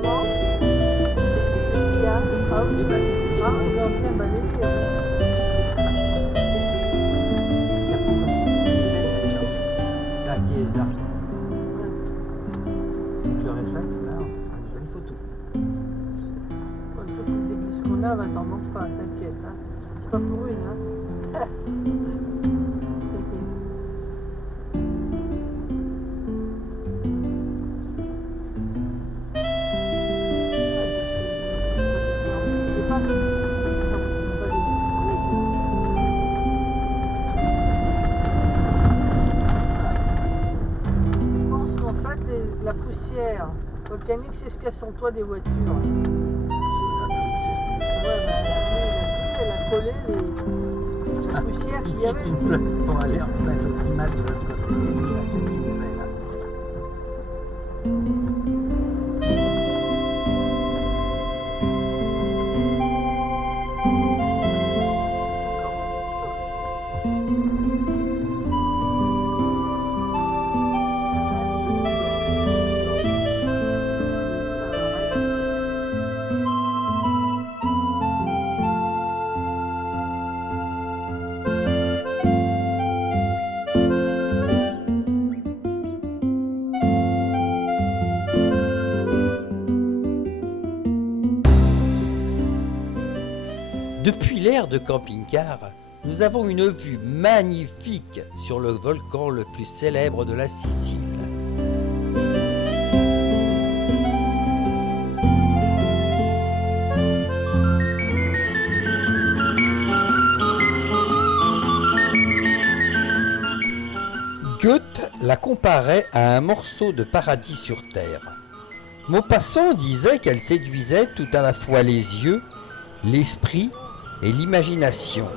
Comment? Il y a. Ah oui, ah, ils ont fait un balai. Là, qui est là. Donc le réflexe, là, on fait une jolie photo. Toutes les églises qu'on a, t'en manque pas, t'inquiète. Hein. C'est pas pour une. Hein. C'est pas je pense qu'en fait, mécanique, c'est ce qu'il y a sur le toit des voitures. Ouais, elle a collé les petites poussières Il qu'il y avait. quitte une place pour aller se mettre aussi mal de l'autre côté. Lui, là, qu'est-ce qu'il nous fait là? Depuis l'ère de camping-car, nous avons une vue magnifique sur le volcan le plus célèbre de la Sicile. Goethe la comparait à un morceau de paradis sur terre. Maupassant disait qu'elle séduisait tout à la fois les yeux, l'esprit et l'imagination.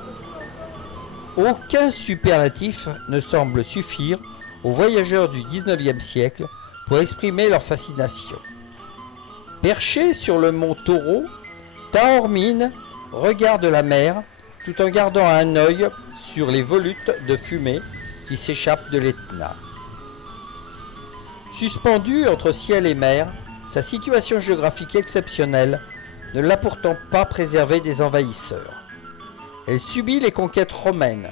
Aucun superlatif ne semble suffire aux voyageurs du XIXe siècle pour exprimer leur fascination. Perché sur le mont Taureau, Taormine regarde la mer tout en gardant un œil sur les volutes de fumée qui s'échappent de l'Etna. Suspendue entre ciel et mer, sa situation géographique exceptionnelle ne l'a pourtant pas préservée des envahisseurs. Elle subit les conquêtes romaines,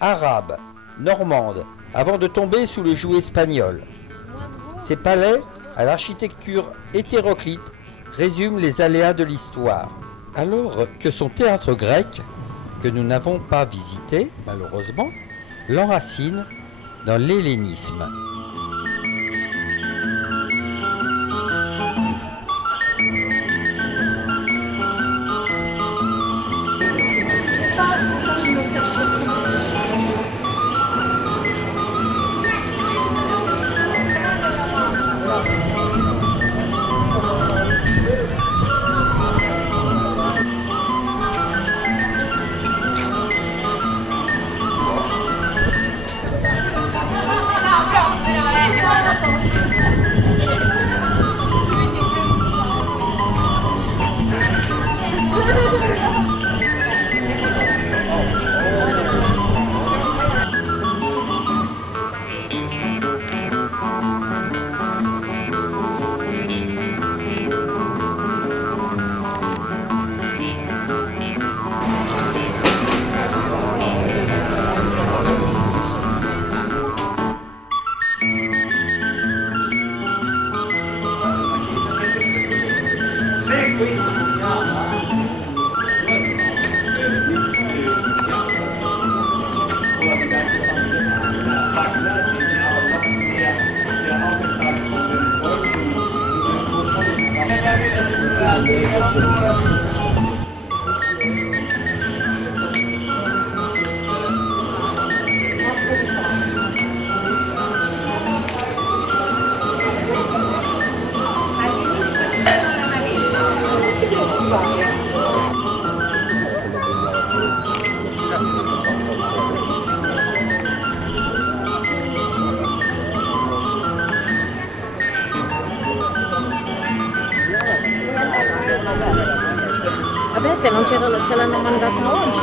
arabes, normandes, avant de tomber sous le joug espagnol. Ses palais, à l'architecture hétéroclite, résument les aléas de l'histoire. Alors que son théâtre grec, que nous n'avons pas visité, malheureusement, l'enracine dans l'hellénisme. Vabbè, se non c'era, ce l'hanno mandata oggi.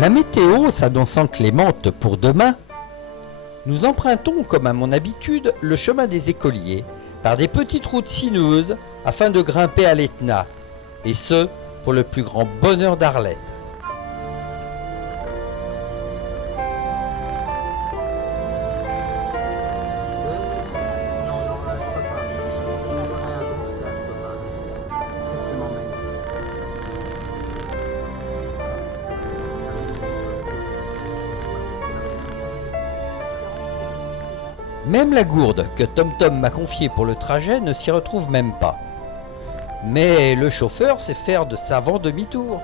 La météo s'annonçant clémente pour demain, nous empruntons, comme à mon habitude, le chemin des écoliers, par des petites routes sinueuses, afin de grimper à l'Etna, et ce, pour le plus grand bonheur d'Arlette. Même la gourde que TomTom m'a confiée pour le trajet ne s'y retrouve même pas. Mais le chauffeur sait faire de savants demi-tours.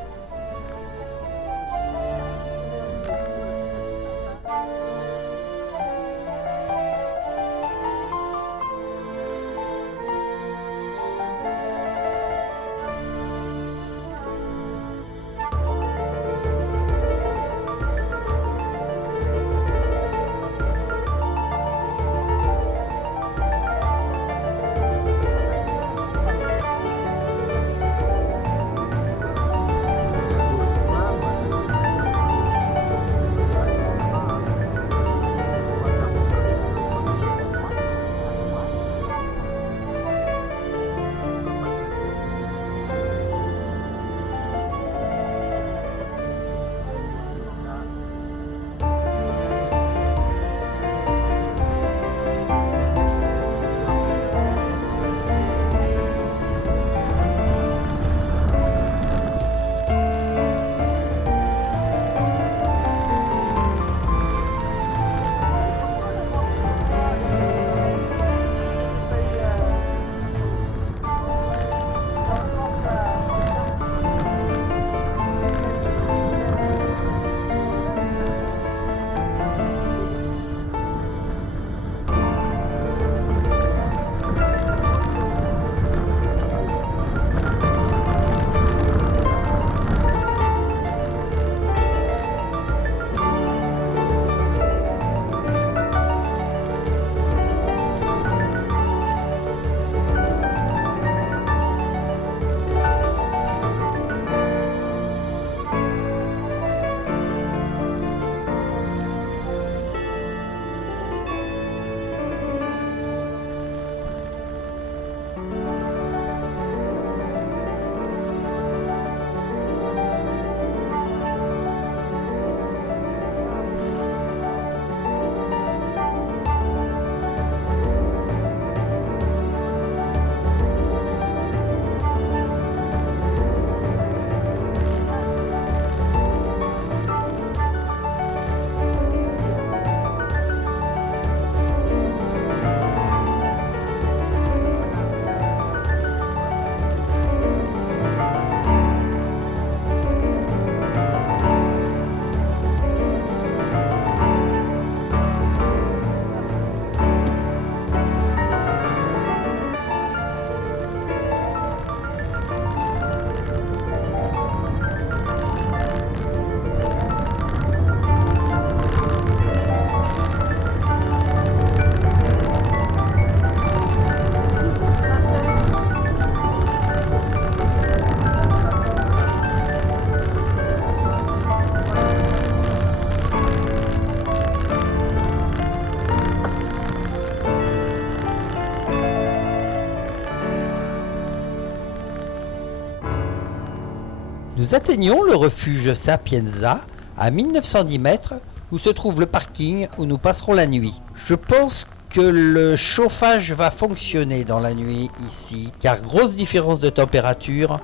Nous atteignons le refuge Sapienza à 1910 mètres où se trouve le parking où nous passerons la nuit. Je pense que le chauffage va fonctionner dans la nuit ici, car grosse différence de température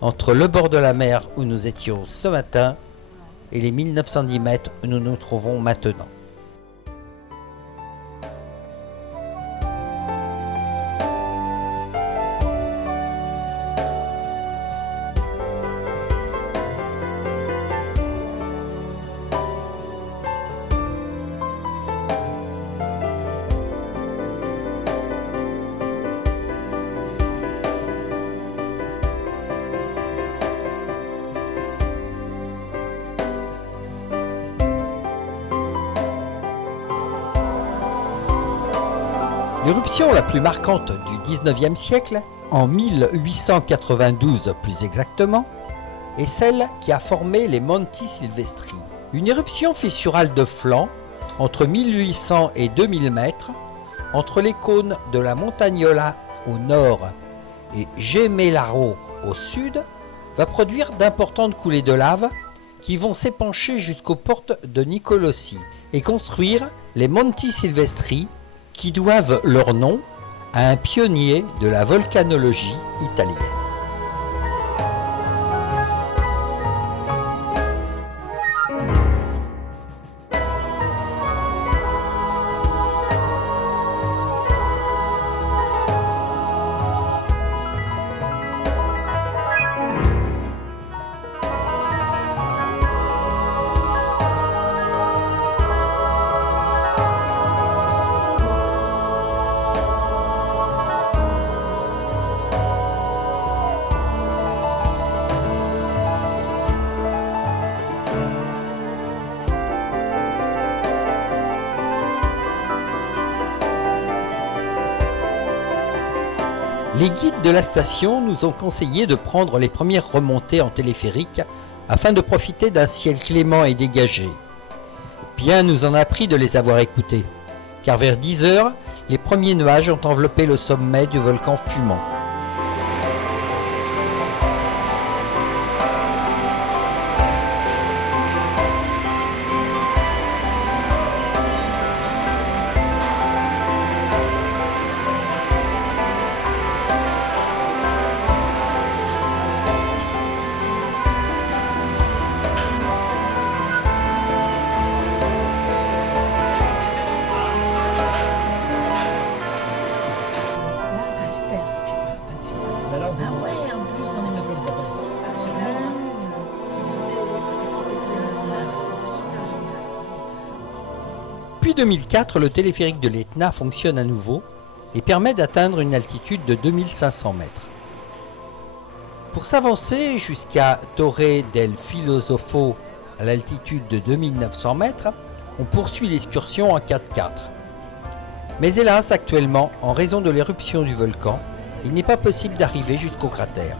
entre le bord de la mer où nous étions ce matin et les 1910 mètres où nous nous trouvons maintenant. L'éruption la plus marquante du XIXe siècle, en 1892 plus exactement, est celle qui a formé les Monti Silvestri. Une éruption fissurale de flanc entre 1800 et 2000 mètres, entre les cônes de la Montagnola au nord et Gemelaro au sud, va produire d'importantes coulées de lave qui vont s'épancher jusqu'aux portes de Nicolosi et construire les Monti Silvestri qui doivent leur nom à un pionnier de la volcanologie italienne. Les guides de la station nous ont conseillé de prendre les premières remontées en téléphérique afin de profiter d'un ciel clément et dégagé. Bien nous en a pris de les avoir écoutés, car vers 10 heures, les premiers nuages ont enveloppé le sommet du volcan fumant. Depuis 2004, le téléphérique de l'Etna fonctionne à nouveau et permet d'atteindre une altitude de 2500 mètres. Pour s'avancer jusqu'à Torre del Filosofo à l'altitude de 2900 mètres, on poursuit l'excursion en 4x4. Mais hélas, actuellement, en raison de l'éruption du volcan, il n'est pas possible d'arriver jusqu'au cratère.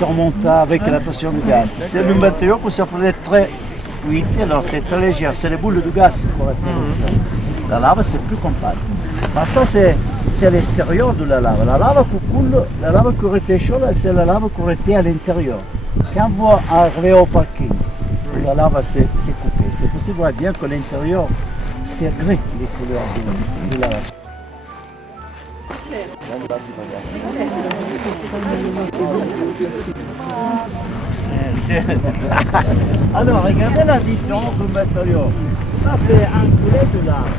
Remonte avec la pression du gaz. C'est le matériau que ça faisait très fluide, alors c'est très léger, c'est les boules de gaz pour être La lave c'est plus compact. Mais ça c'est l'extérieur de la lave. La lave qui coule, la lave qui aurait été chaude, c'est la lave qui aurait été à l'intérieur. Quand vous arrivez au parking, la lave s'est coupée. C'est possible voir bien que l'intérieur c'est gris les couleurs de la lave. Alors, regardez la différence du matériau. Ça, c'est un coulet de lave.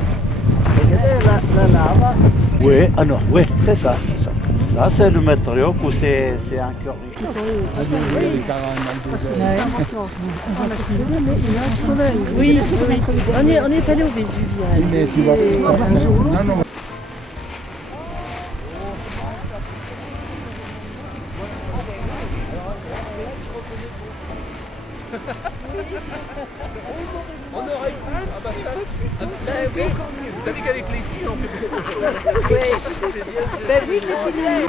Regardez la lave. Oui, ah non, oui, c'est ça. Ça, c'est le matériau que c'est un cœur riche. Oui, on est allé au Vésuvial. On aurait pu. Ah bah ça. Oui. Vous savez qu'avec les cils, on fait beaucoup. Oui. C'est bien. Oui, je sais.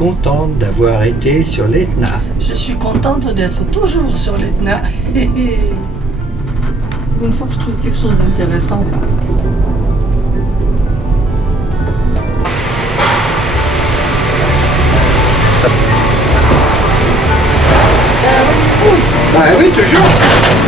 contente d'avoir été sur l'Etna. Je suis contente d'être toujours sur l'Etna. Une fois que je trouve quelque chose d'intéressant. Ah oui, toujours.